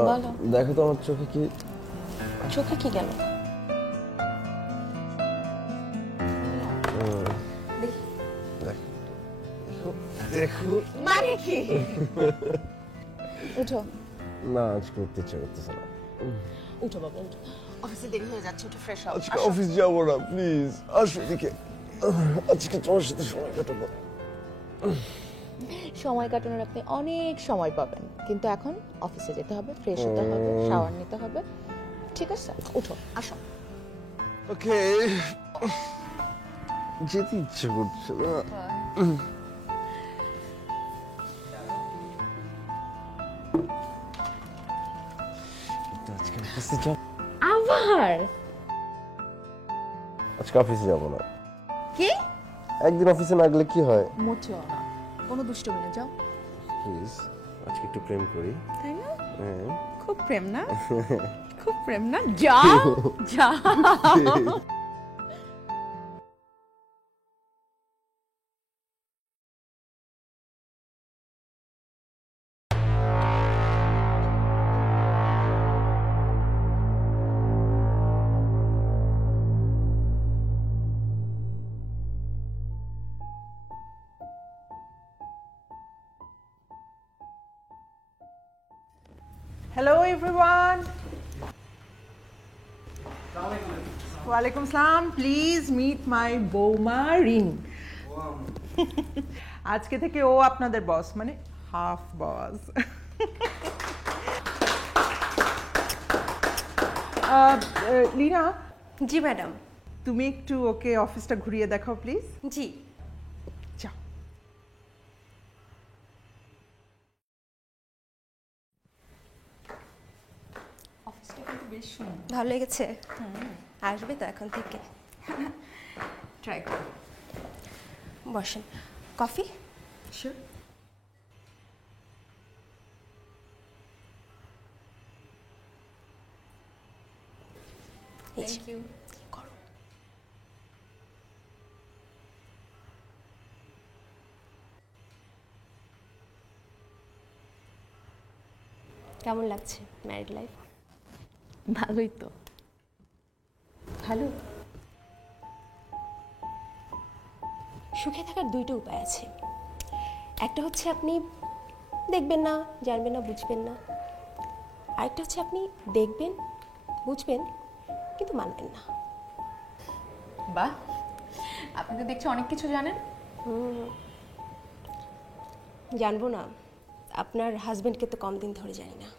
বলো। দেখো তো আমার চোখে কি? চোখে কি গেল? দেখো মানে কি? উঠো না, আজকে উঠতে ইচ্ছা করতেছে না। উঠো বাবা, উঠো, অফিসে দেরি হয়ে যাচ্ছে, উঠো ফ্রেশ হও। আজকে অফিস যাবো না, প্লিজ আসো এদিকে। আজকে তোমার সাথে সময় কাটাবো। সময় কাটানোর আপনি অনেক সময় পাবেন, কিন্তু এখন অফিসে যেতে হবে, ফ্রেশ হতে হবে, শাওয়ার নিতে হবে, ঠিক আছে? উঠো, আসো। ওকে, যেতে ইচ্ছে করছে না। আজকে অফিসে যাব আবার? আজকে অফিসে যাব না। কি? একদিন অফিসে না গেলে কি হয়? মোটেও না, কোনো দুষ্টুমি না, যাও। প্লিজ আজকে একটু প্রেম করি। তাই না? হ্যাঁ খুব প্রেম না? খুব প্রেম না? যাও যাও। Hello everyone. Walaikum salam. Please meet my বৌমা রিন। আজকে থেকে ও আপনাদের বস, মানে হাফ বস। লীনা। জি ম্যাডাম। তুমি একটু ওকে অফিসটা ঘুরিয়ে দেখাও প্লিজ। জি। যাও। ভালো লেগেছে? আসবে তো এখন থেকে? ট্রাই করো। বসেন। কফি? শিওর। Thank you. কেমন লাগছে ম্যারিড লাইফ? ভালোই তো। ভালো। সুখে থাকার দুইটা উপায় আছে। একটা হচ্ছে আপনি দেখবেন না, জানবেন না, বুঝবেন না। আরেকটা হচ্ছে আপনি দেখবেন, বুঝবেন, কিন্তু মানবেন না। বাহ, আপনি তো দেখছি অনেক কিছু জানেন। জানবো না? আপনার হাজবেন্ডকে তো কম দিন ধরে জানি না।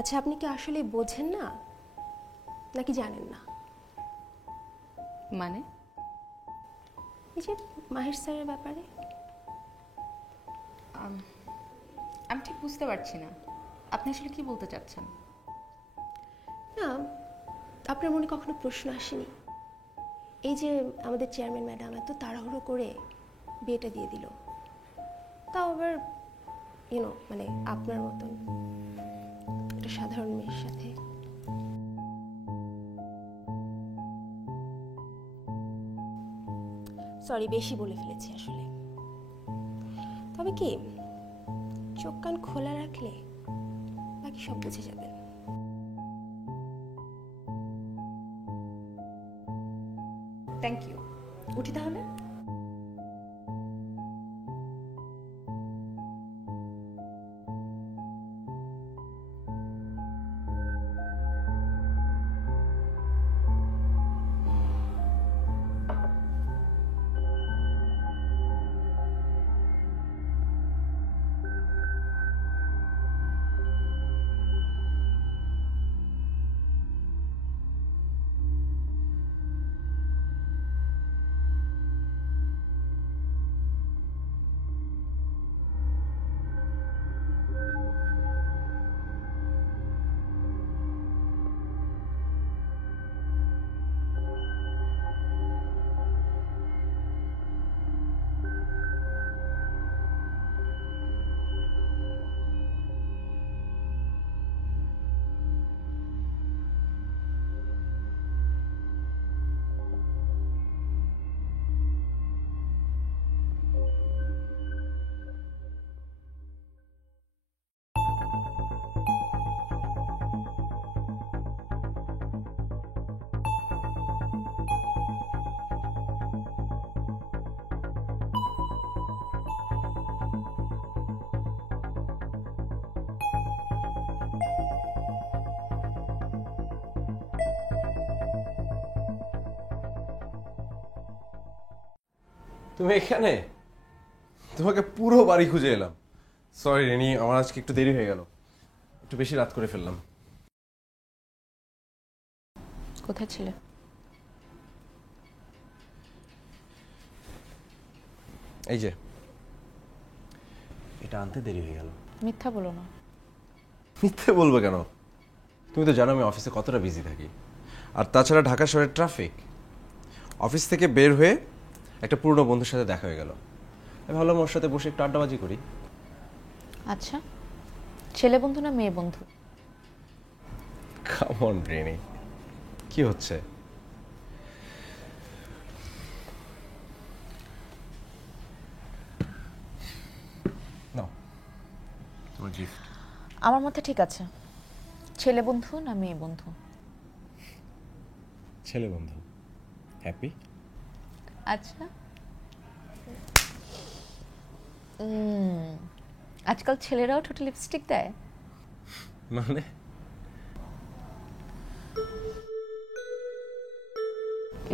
আচ্ছা, আপনি কি আসলে বোঝেন না নাকি জানেন না? মানে? এই যে মাহির স্যারের ব্যাপারে। আমি ঠিক বুঝতে পারছি না আপনি আসলে কি বলতে চাচ্ছেন। না, আপনার মনে কখনো প্রশ্ন আসেনি এই যে আমাদের চেয়ারম্যান ম্যাডাম এত তাড়াহুড়ো করে বিয়েটা দিয়ে দিল, তাও আবার মানে আপনার মতন একটা সাধারণ মেয়ের সাথে। সরি, বেশি বলে ফেলেছি আসলে। তবে কি, চোখ কান খোলা রাখলে বাকি সব বুঝে যাবেন। Thank you. উঠি তাহলে। তুমি এখানে? তোমাকে পুরো বাড়ি খুঁজে এলাম। সরি রেনি, আমার আজকে একটু দেরি হয়ে গেল, একটু বেশি রাত করে ফেললাম। কোথায় ছিলে? এই যে এটা আনতে দেরি হয়ে গেল। মিথ্যা বলো না। মিথ্যে বলবো কেন? তুমি তো জানো আমি অফিসে কতটা বিজি থাকি। আর তাছাড়া ঢাকা শহরের ট্রাফিক, অফিস থেকে বের হয়ে একটা পুরনো বন্ধুর সাথে দেখা হয়ে গেল। আমি ভাবলাম ওর সাথে বসে একটু আড্ডাবাজি করি। আচ্ছা, ছেলে বন্ধু না মেয়ে বন্ধু? কাম অন রেনি, কি হচ্ছে? নাও তোমার গিফট। আমার মতে ঠিক আছে, ছেলে বন্ধু না মেয়ে বন্ধু? ছেলে বন্ধু। হ্যাপি? আচ্ছা, আজকাল ছেলেরাও ঠোঁটে লিপস্টিক দেয়? মানে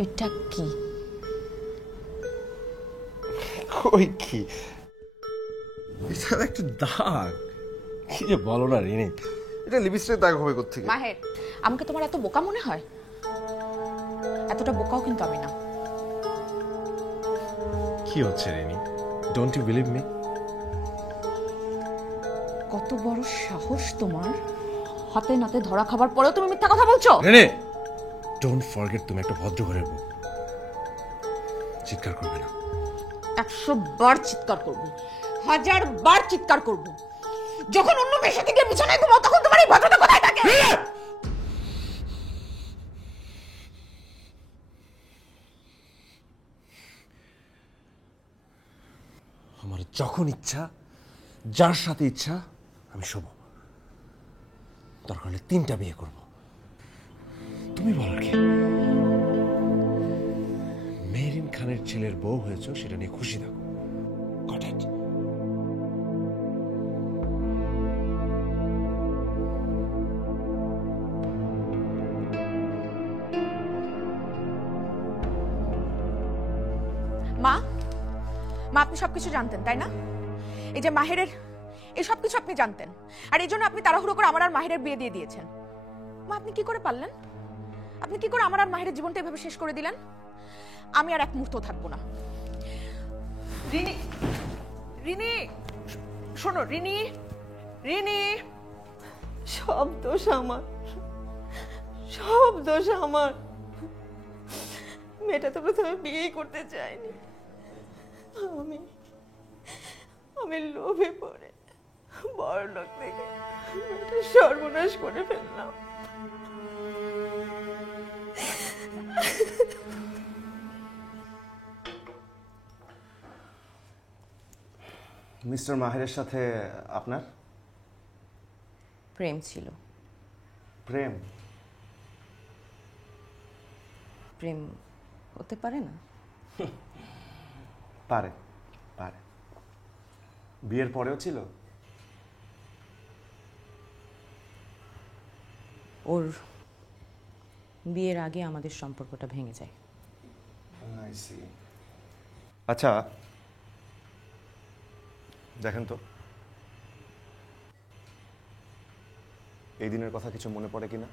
এটা কি? কই কি? এটা একটা দাগ। কি যে বলো না রিনি, এটা লিপস্টিক দাগ হবে কোত্থেকে? মাহের, আমাকে তোমার এত বোকা মনে হয়? এতটা বোকাও কিন্তু আমি না। কি হচ্ছে Rini? Don't you believe me? কত বড় সাহস তোমার, হাতে নাতে ধরা খাবার পরেও তুমি মিথ্যা কথা বলছো? রিনি, ডোন্ট ফরগেট তুমি একটা ভদ্র ঘরের বউ। চিৎকার করবে না। 100 বার চিৎকার করব, 1000 বার চিৎকার করব। যখন অন্য মেয়ের সাথে গিয়ে বিছানায় ঘুমাও তখন তোমার এই ভদ্রতা কোথায় থাকে? আমার যখন ইচ্ছা, যার সাথে ইচ্ছা আমি শোব। দরকার হলে 3টা বিয়ে করব। তুমি বলো কি? মেহরিন খানের ছেলের বউ হয়েছো, সেটা নিয়ে খুশি থাকো। Got it? মা, মা আপনি সবকিছু জানতেন তাই না? এই যে মাহেরের এই সবকিছু আপনি জানতেন, আর এই জন্য আপনি তাড়াহুড়ো করে আমার আর মাহেরের বিয়ে দিয়ে দিয়েছেন। মা, আপনি কি করে পারলেন? আপনি কি করে আমার আর মাহেরের জীবনটা এভাবে শেষ করে দিলেন? আমি আর এক মুহূর্ত থাকবো না। রিনি, রিনি শোনো, রিনি, রিনি। সব দোষ আমার, সব দোষ আমার। মেয়েটা তো প্রথমে বিয়েই করতে চায়নি। আমি লোভে পড়ে বড়লোক থেকে মেয়েটা সর্বনাশ করে ফেললাম। মিস্টার মাহেরের সাথে আপনার প্রেম ছিল। প্রেম? প্রেম হতে পারে না? পারে, পারে। বিয়ের পরেও ছিল? ওর বিয়ের আগে আমাদের সম্পর্কটা ভেঙে যায়। আচ্ছা দেখেন তো, এই দিনের কথা কিছু মনে পড়ে কিনা?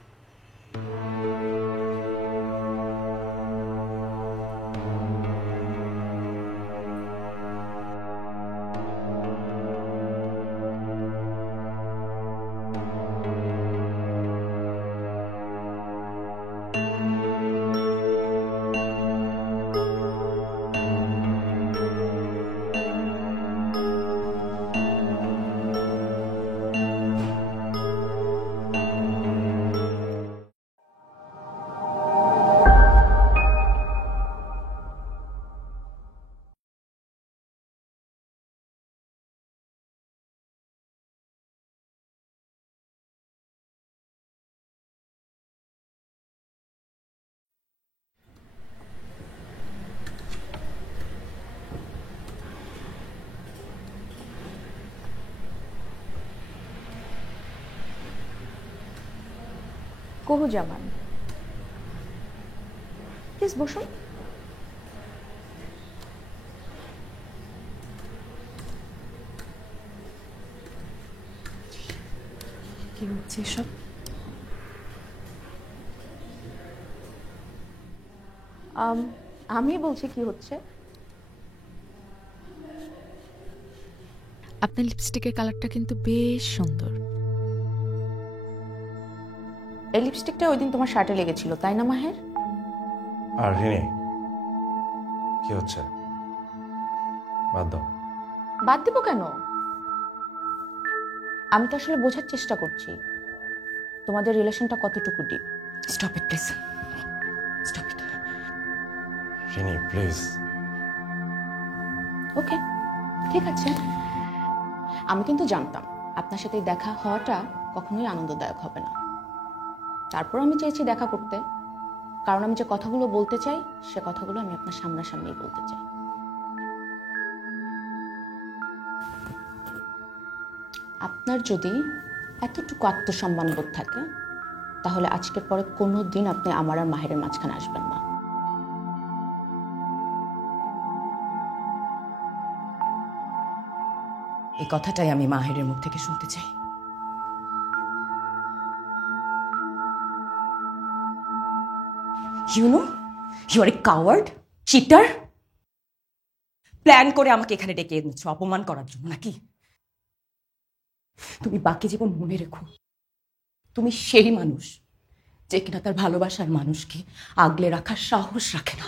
কোহুজামান, প্লিজ বসুন। কি হচ্ছে এসব? আমি বলছি কি হচ্ছে। আপনার লিপস্টিকের কালারটা কিন্তু বেশ সুন্দর। এই লিপস্টিকটা ওই দিন তোমার শার্টে লেগেছিল তাই না মাহের? আর রিনি কি হচ্ছে? বাদ দাও। বাদ দিব কেন? আমি তো আসলে বোঝার চেষ্টা করছি তোমাদের রিলেশনটা কতটুকু deep. Stop it please, stop it. Rini please. Okay ঠিক আছে, আমি কিন্তু জানতাম আপনার সাথে দেখা হওয়াটা কখনোই আনন্দদায়ক হবে না, তারপর আমি চেয়েছি দেখা করতে, কারণ আমি যে কথাগুলো বলতে চাই সে কথাগুলো আমি আপনার সামনাসামনি বলতে চাই। আপনার যদি এতটুকু আত্মসম্মান বোধ থাকে তাহলে আজকের পরে কোনো দিন আপনি আমার আর মাহেরের মাঝখানে আসবেন না। এই কথাটাই আমি মাহেরের মুখ থেকে শুনতে চাই। You know, you are a coward, cheater. Plan করে আমাকে এখানে ডেকে এনেছো অপমান করার জন্য নাকি? তুমি বাকি জীবন মনে রেখো, তুমি সেই মানুষ যে কিনা তার ভালোবাসার মানুষকে আগলে রাখার সাহস রাখে না।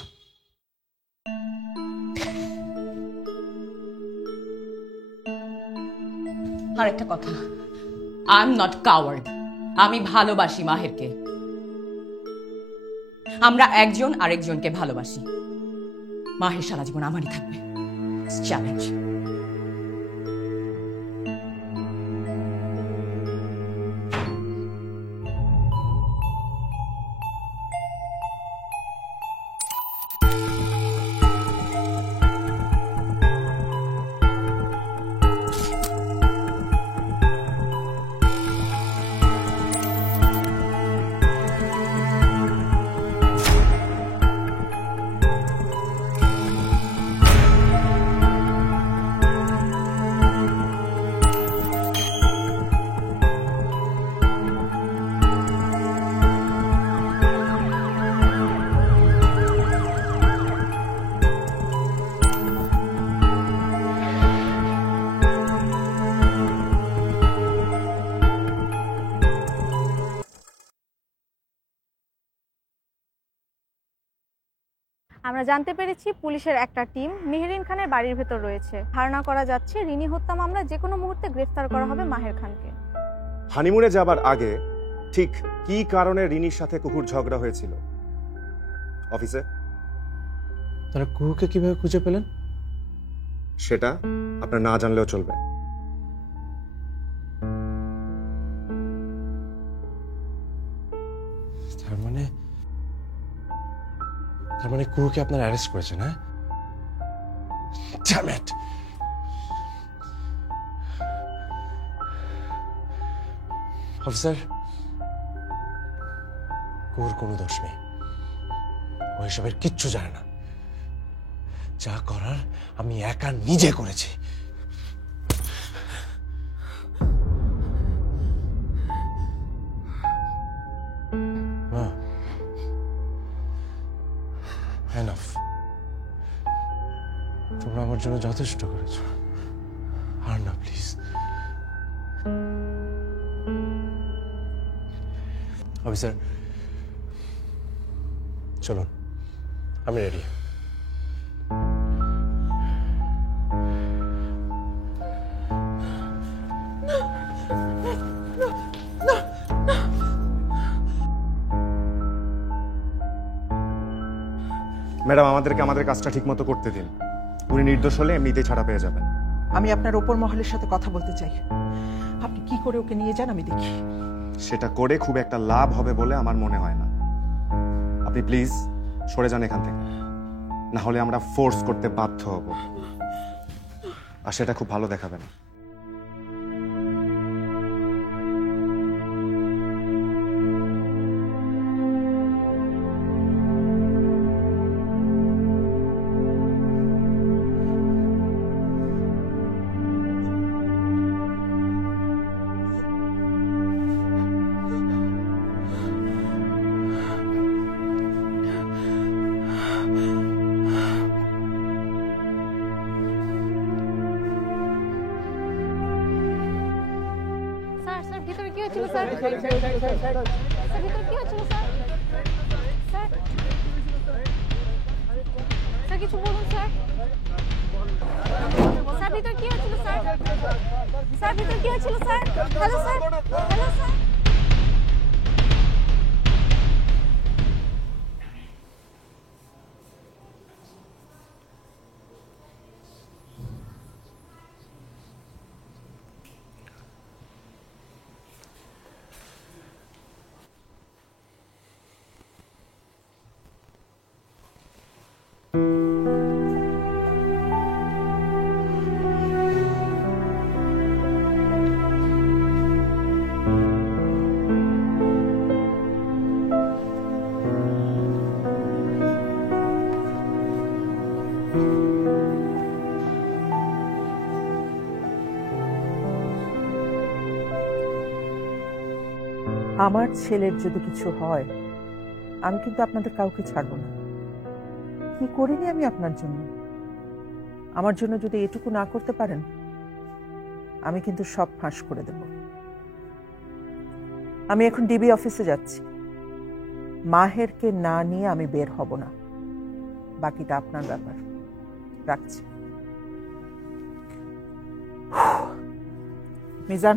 আর একটা কথা, আই এম নট কাওয়ার্ড, আমি ভালোবাসি মাহেরকে। আমরা একজন আরেকজনকে ভালোবাসি। মাহের সারা জীবন আমারই থাকবে। চ্যালেঞ্জ। আমরা জানতে পেরেছি পুলিশের একটা টিম মেহেরিন খানের বাড়ির ভেতর রয়েছে। ধারণা করা যাচ্ছে রিনি হত্যা মামলায় যে কোনো মুহূর্তে গ্রেফতার করা হবে মাহের খানকে। হানিমুনে যাবার আগে ঠিক কি কারণে রিনির সাথে কুকুর ঝগড়া হয়েছিল? অফিসে তারা কুকুরকে কিভাবে খুঁজে পেলেন? সেটা আপনার না জানলেও চলবে। তার মানে কুকুরকে আপনারা অ্যারেস্ট করেছেন? হ্যাঁ, ড্যাম ইট। অফিসার, কুকুর কোনো দোষ নেই, ও এসবের কিচ্ছু জানে না। যা করার আমি একা নিজে করেছি। এনাফ, তোমরা আমার জন্য যথেষ্ট করেছো, আর না প্লিজ। অফিসার চলুন, আমি রেডি। ম্যাডাম, আমাদেরকে আমাদের কাজটা ঠিকমতো করতে দিন। উনি নির্দোষ হলে এমনিতেই ছাড়া পেয়ে যাবেন। আমি আপনার ওপর মহলের সাথে কথা বলতে চাই। আপনি কি করে ওকে নিয়ে যান আমি দেখি। সেটা করে খুব একটা লাভ হবে বলে আমার মনে হয় না। আপনি প্লিজ সরে যান এখান থেকে, না হলে আমরা ফোর্স করতে বাধ্য হব, আর সেটা খুব ভালো দেখাবে না। ভিতরে কি হচ্ছিল স্যার? স্যার ভিতরে কি হয়েছিল স্যার? স্যার স্যার কিছু বলুন স্যার। স্যার ভিতরে কি হয়েছিল স্যার? স্যার ভিতরে কি হয়েছিল sir? Hello sir, hello sir. আমার ছেলের যদি কিছু হয় আমি কিন্তু আপনাদের কাউকে ছাড়বো না। কি করিনি আমি আপনার জন্য? আমার জন্য যদি এটুকু না করতে পারেন আমি কিন্তু সব ফাঁস করে দেব। আমি এখন ডিবি অফিসে যাচ্ছি। মাহেরকে না নিয়ে আমি বের হব না। বাকিটা আপনার ব্যাপার। রাখছি। মিজান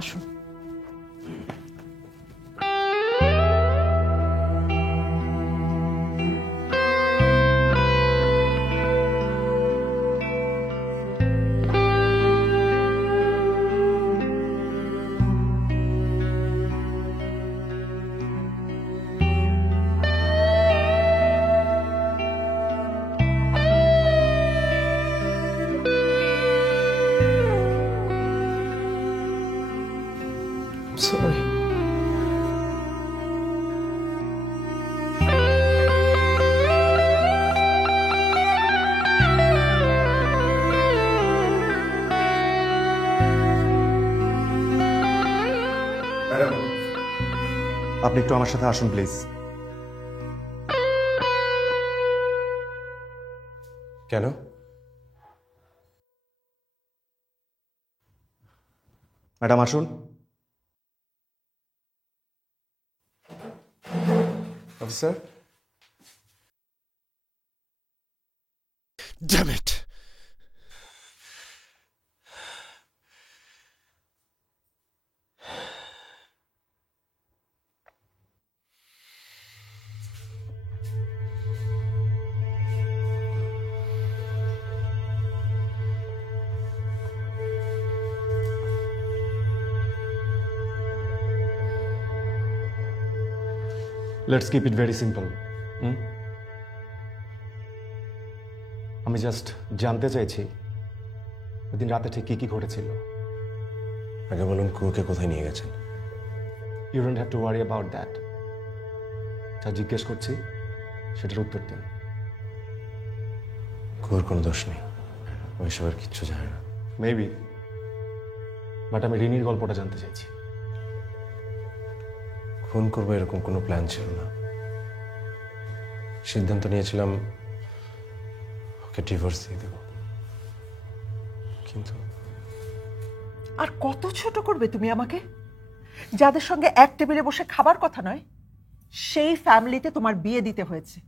আসুন। Sorry. আপনি একটু আমার সাথে আসুন প্লিজ। কেন? ম্যাডাম আসুন। Officer, damn it! Let's keep it very simple. আমি জাস্ট জানতে চাইছি ওদিন রাতে ঠিক কি কি ঘটেছিল। আগে বলুন কুকে কোথায় নিয়ে গেছেন? You don't have to worry about that. যা জিজ্ঞেস করছি সেটার উত্তর দিন। কুর কোনো দোষ নেই, ওইসবের কিচ্ছু জানে না। মেবি, বাট আমি রিনির গল্পটা জানতে চাইছি। খুন করবো এরকম কোনো প্ল্যান ছিল না। সিদ্ধান্ত নিয়েছিলাম ওকে ডিভোর্স দিয়ে দেব, কিন্তু আর কত ছোট করবে তুমি আমাকে? যাদের সঙ্গে এক টেবিলে বসে খাবার কথা নয় সেই ফ্যামিলিতে তোমার বিয়ে দিতে হয়েছে।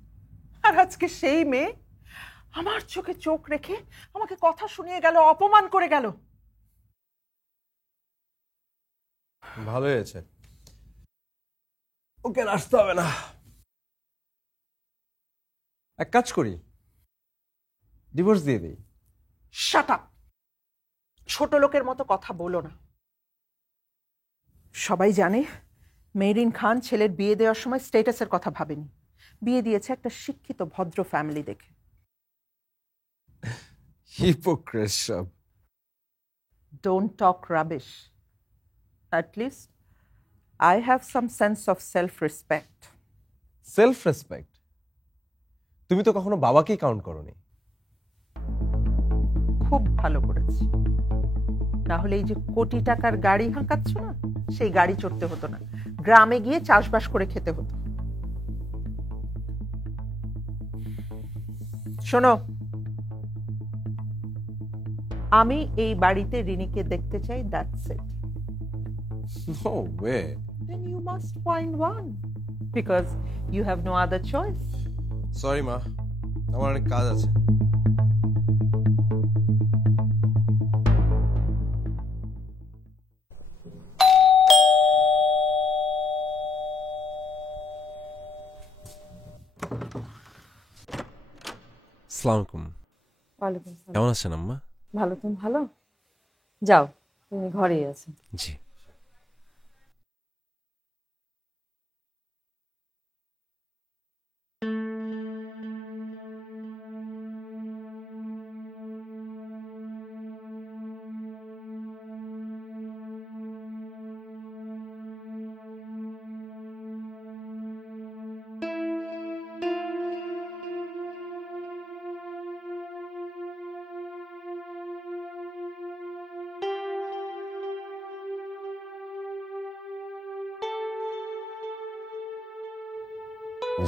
আর আজকে সেই মেয়ে আমার চোখে চোখ রেখে আমাকে কথা শুনিয়ে গেল, অপমান করে গেল। ভালো হয়েছে, ওকে আর আসতে হবে না। এক কাজ করি, ডিভোর্স দিয়ে দিই। Shut up! ছোট লোকের মতো কথা বলো না। সবাই জানে মেহরিন খান ছেলের বিয়ে দেওয়ার সময় স্ট্যাটাসের কথা ভাবেনি, বিয়ে দিয়েছে একটা শিক্ষিত ভদ্র ফ্যামিলি দেখে। হিপোক্রেট সব। Don't talk rubbish. At least I have some sense of self-respect. Self respect? তুমি তো কখনো বাবাকেই কাউন্ট করোনি। খুব ভালো করেছি, না হলে এই যে কোটি টাকার গাড়ি হাঁকাচ্ছ না, সেই গাড়ি চড়তে হতো না, গ্রামে গিয়ে চাষবাস করে খেতে হতো। শোনো, আমি এই বাড়িতে রিনিকে দেখতে চাই, that's it. No way. then you must find one because you have no other choice. Sorry মা, আমার অনেক কাজ আছে। আসসালামু আলাইকুম। ওয়ালাইকুম আসসালাম। কেমন আছেন আম্মা? ভালো, তুমি ভালো? যাও, তুমি ঘরেই আছো। জি।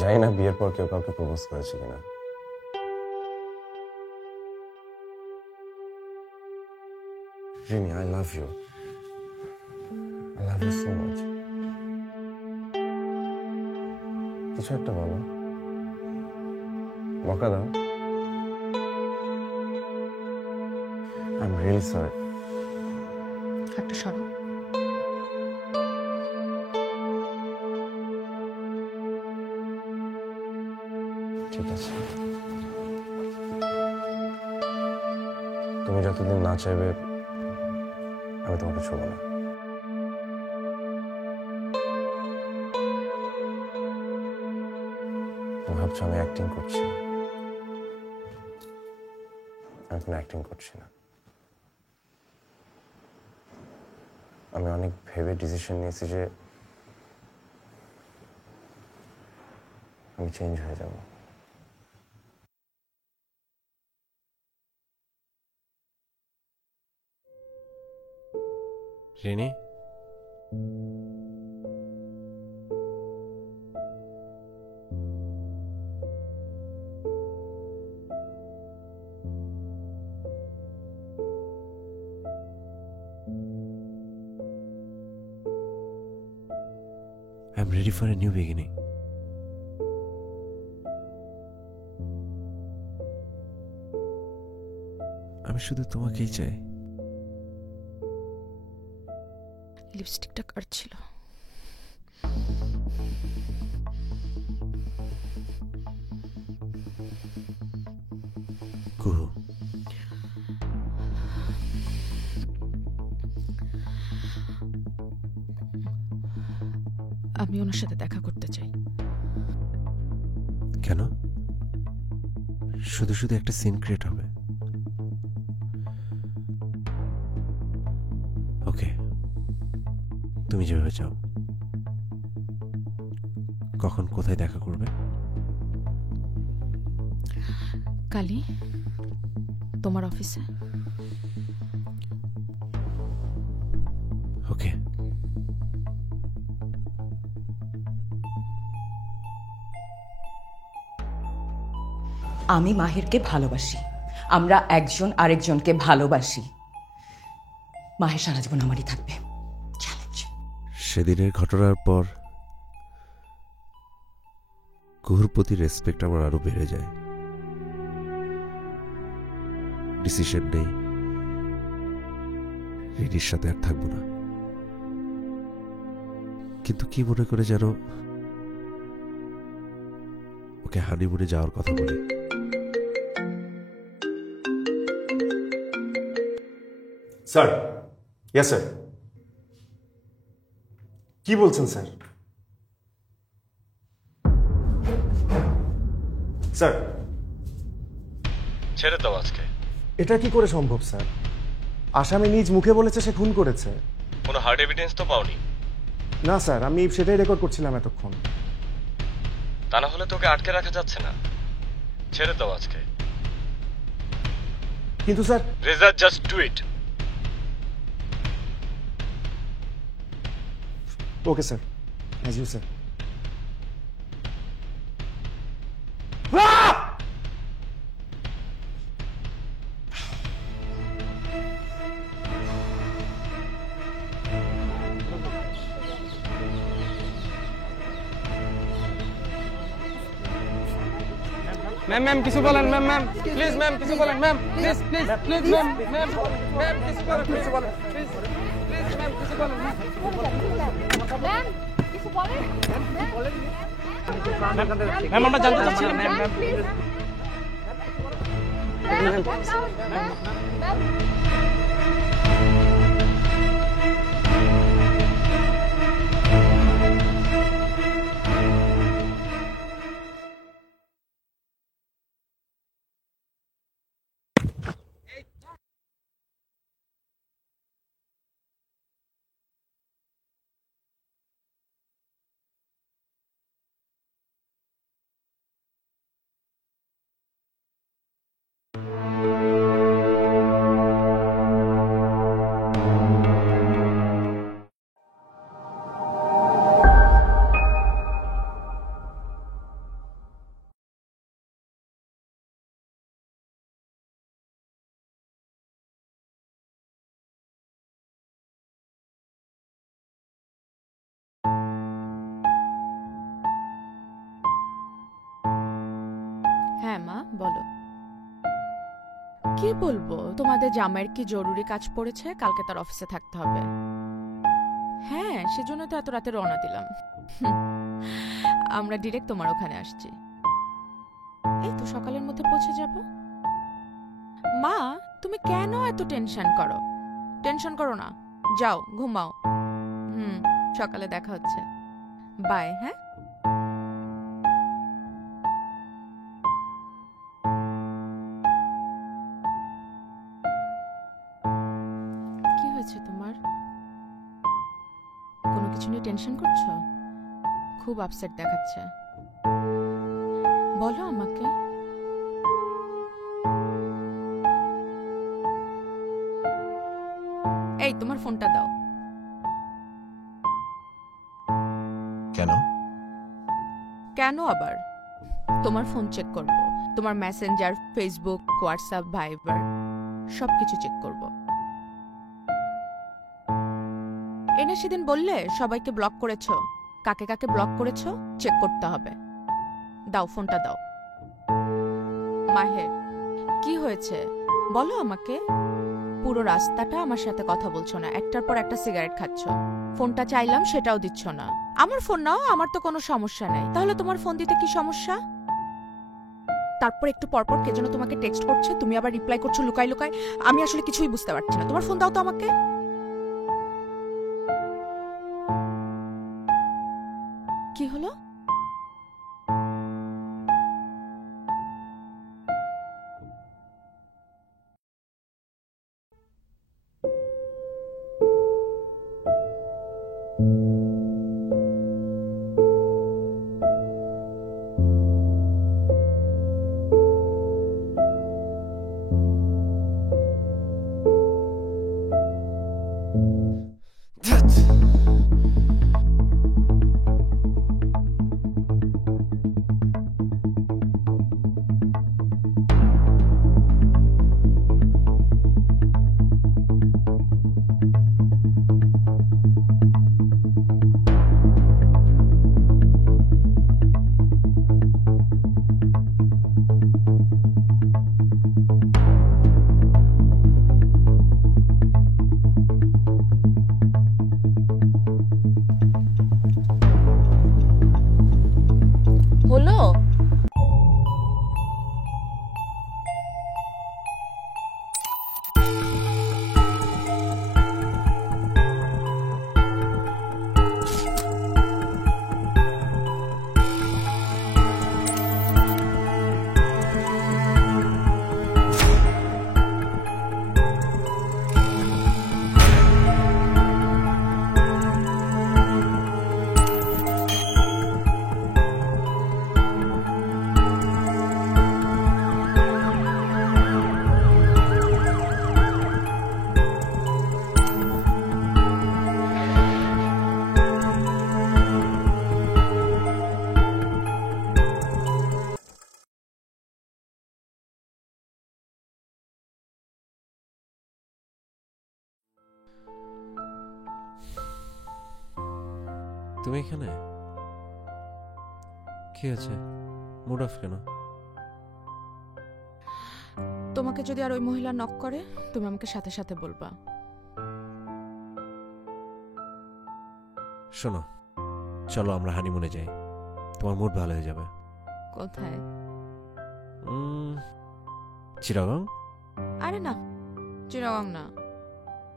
জানি না বিয়ের পর কেউ কাউকে প্রপোজ করেছে কিনা। Rini, I love you. I love you so much. কিছু একটা বলো, বকা দাও। I'm really sorry. একটা সরো। ঠিক আছে, তুমি যতদিন না চাইবে আমি তোমাকে ছোঁব না। তুমি ভাবছো আমি অ্যাক্টিং করছি, আমি কোনো অ্যাক্টিং করছি না। আমি অনেক ভেবে ডিসিশন নিয়েছি যে আমি চেঞ্জ হয়ে যাব। Rini, I'm ready for a new beginning. আমি শুধু তোমাকেই চাই। লিপস্টিকটা কাটছিল। কুহু, আমি ওনার সাথে দেখা করতে চাই। কেন? শুধু শুধু একটা সিন ক্রিয়েট হবে? ওকে, তুমি যেভাবে চাও। কখন কোথায় দেখা করবে? কালি তোমার অফিসে। ওকে। আমি মাহিরকে ভালোবাসি, আমরা একজন আরেকজনকে ভালোবাসি। মাহির সারা জীবন আমারই থাকবে। সেদিনের ঘটনার পর কুহুর প্রতি রেসপেক্ট আমার আরো বেড়ে যায়। ডিসিশন নেই, রিনির সাথে আর থাকবো না। কিন্তু কি মনে করে যেন ওকে হানিমুনে যাওয়ার কথা বলি। Sir, yes sir. কি বলছেন স্যার? স্যার, ছেড়ে দাও আজকে। এটা কি করে সম্ভব স্যার? আসামি নিজ মুখে বলেছে সে খুন করেছে। কোনো হার্ড এভিডেন্স তো পাওনি? না স্যার, আমি সেটাই রেকর্ড করছিলাম এতক্ষণ। তা না হলে তোকে আটকে রাখা যাচ্ছে না। ছেড়ে দাও আজকে। কিন্তু sir, Reza, just do it. Okay sir, as you sir. Ma'am কিছু বলেন ম্যাম প্লিজ ম্যাম কিছু বলেন ম্যাম প্লিজ ম্যাম কিছু বলেন প্লিজ ম্যাম কিছু বলেন ম্যাম আমরা জানতে চাচ্ছি ম্যাম হ্যাঁ মা বলো। কি বলবো, তোমাদের জামাইয়ের কি জরুরি কাজ পড়েছে, কালকে তার অফিসে থাকতে হবে। হ্যাঁ সেজন্য তো এত রাতে রওনা দিলাম। আমরা ডিরেক্ট তোমার ওখানে আসছি, এই তো সকালের মধ্যে পৌঁছে যাব। মা তুমি কেন এত টেনশন করো? টেনশন করো না, যাও ঘুমাও। সকালে দেখা হচ্ছে, বাই। হ্যাঁ কি হয়েছে তোমার? কোনো কিছু নিয়ে টেনশন করছো? খুব আপসেট দেখাচ্ছে, বলো আমাকে। এই তোমার ফোনটা দাও। কেন? কেন আবার? তোমার ফোন চেক করব, তোমার মেসেঞ্জার, ফেসবুক, হোয়াটসঅ্যাপ, ভাইবার সবকিছু চেক করব। এনে সেদিন বললে সবাইকে ব্লক করেছো, কাকে কাকে ব্লক করেছো চেক করতে হবে। দাও ফোনটা দাও। মাহের কি হয়েছে বলো আমাকে। পুরো রাস্তাটা আমার সাথে কথা বলছো না, একটার পর একটা সিগারেট খাচ্ছ। ফোনটা চাইলাম সেটাও দিচ্ছ না। আমার ফোন নাও, আমার তো কোনো সমস্যা নাই, তাহলে তোমার ফোন দিতে কি সমস্যা? তারপর একটু পরপর কে যেন তোমাকে টেক্সট করছে, তুমি আবার রিপ্লাই করছো লুকাই লুকাই। আমি আসলে কিছুই বুঝতে পারছি না, তোমার ফোন দাও তো আমাকে। কি হলো? হলো? তুমি এখানে? কি আছে? মুড অফ কেন? তোমাকে যদি আর ওই মহিলা নক করে তুমি আমাকে সাথে সাথে বলবা। শোনো, চলো আমরা হানিমুনে যাই, তোমার মুড ভালো হয়ে যাবে। কোথায়? চিটাগং? আরে না, চিটাগং না।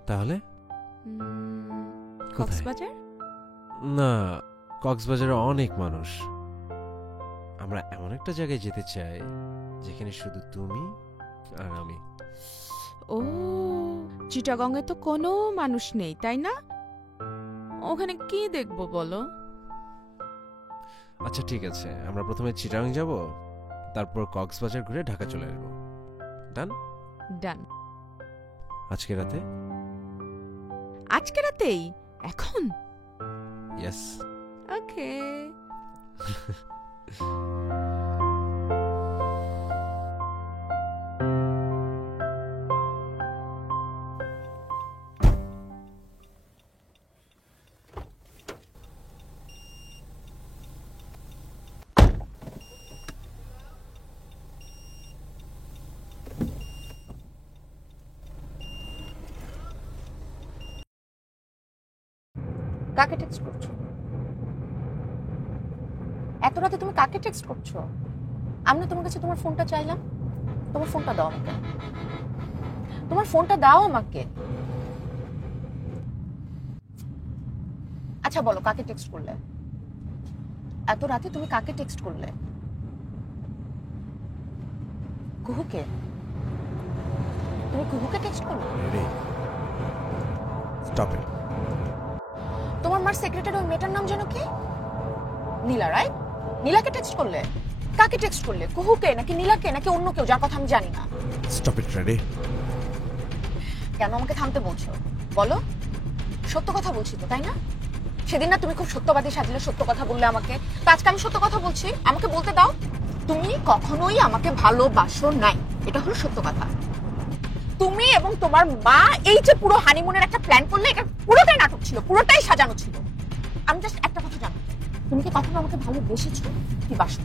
তাহলে কক্সবাজার? না, কক্সবাজারে অনেক মানুষ। আমরা এমন একটা জায়গায় যেতে চাই যেখানে শুধু তুমি আর আমি। ও, চিটাগং এ তো কোনো মানুষ নেই, তাই না? ওখানে কি দেখবো বলো? আচ্ছা ঠিক আছে, আমরা প্রথমে চিটাগং যাব, তারপর কক্সবাজার ঘুরে ঢাকা চলে আসবো। ডান? ডান। আজকে রাতে? আজকে রাতেই? এখন? ইয়েস। ওকে। কাকে টেক্সট করছো? এত রাতে তুমি কাকে টেক্সট করছো? আমি না তোমার কাছে তোমার ফোনটা চাইলাম। তোমার ফোনটা দাও আমাকে। তোমার ফোনটা দাও আমাকে। আচ্ছা বলো, কাকে টেক্সট করলে? এত রাতে তুমি কাকে টেক্সট করলে? কুহুকে? তুমি কুহুকে টেক্সট করলে? Stop it. তোমার মার সেক্রেটারি ওই মেয়েটার নাম যেন কি? নীলা, রাইট? নীলাকে টেক্সট করলে? কাকে টেক্সট করলে? কুহুকে নাকি নীলাকে নাকি অন্য কেউ যার কথা আমি জানি না? Stop it ready. কেন আমাকে থামতে বলছো বলো? সত্য কথা বলছি তো, তাই না? সেদিন না তুমি খুব সত্যবাদী সাজলে সত্য কথা বললে আমাকে, তো আজকে আমি সত্য কথা বলছি, আমাকে বলতে দাও। তুমি কখনোই আমাকে ভালোবাসো নাই, এটা হলো সত্য কথা। তুমি এবং তোমার মা এই যে পুরো হানিমুনের একটা প্ল্যান করলে, এটা পুরোটাই নাটক ছিল, পুরোটাই সাজানো ছিল। আমি জাস্ট একটা কথা জানি, তুমি কি কখনো আমাকে ভালোবেসেছো কি বাসো?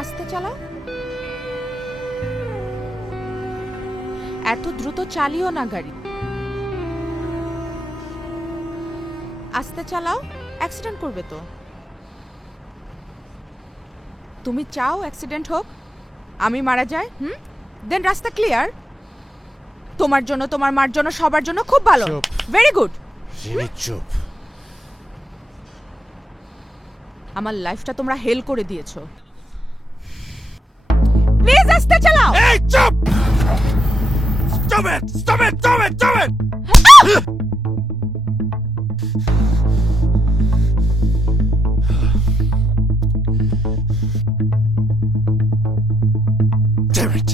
আস্তে চালাও। এত দ্রুত চালিও না গাড়ি। আস্তে চালাও, অ্যাক্সিডেন্ট করবে তো। তুমি চাও অ্যাক্সিডেন্ট হোক, আমি মারা যাই? দেন রাস্তা ক্লিয়ার। তোমার জন্য, তোমার মার জন্য, সবার জন্য খুব ভালো। Very good. চুপ। আমার লাইফটা তোমরা হেল করে দিয়েছো। প্লিজ আস্তে চালাও। এই চুপ! Stop it! Stop it! Stop it! Stop it! Damn it!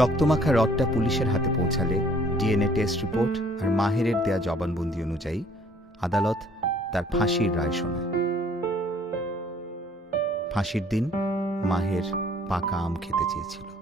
রক্তমাখা রডটা পুলিশের হাতে পৌঁছালে ডিএনএ টেস্ট রিপোর্ট আর মাহেরের দেয়া জবানবন্দি অনুযায়ী আদালত তার ফাঁসির রায় শোনায়। ফাঁসির দিন মাহের পাকা আম খেতে চেয়েছিল।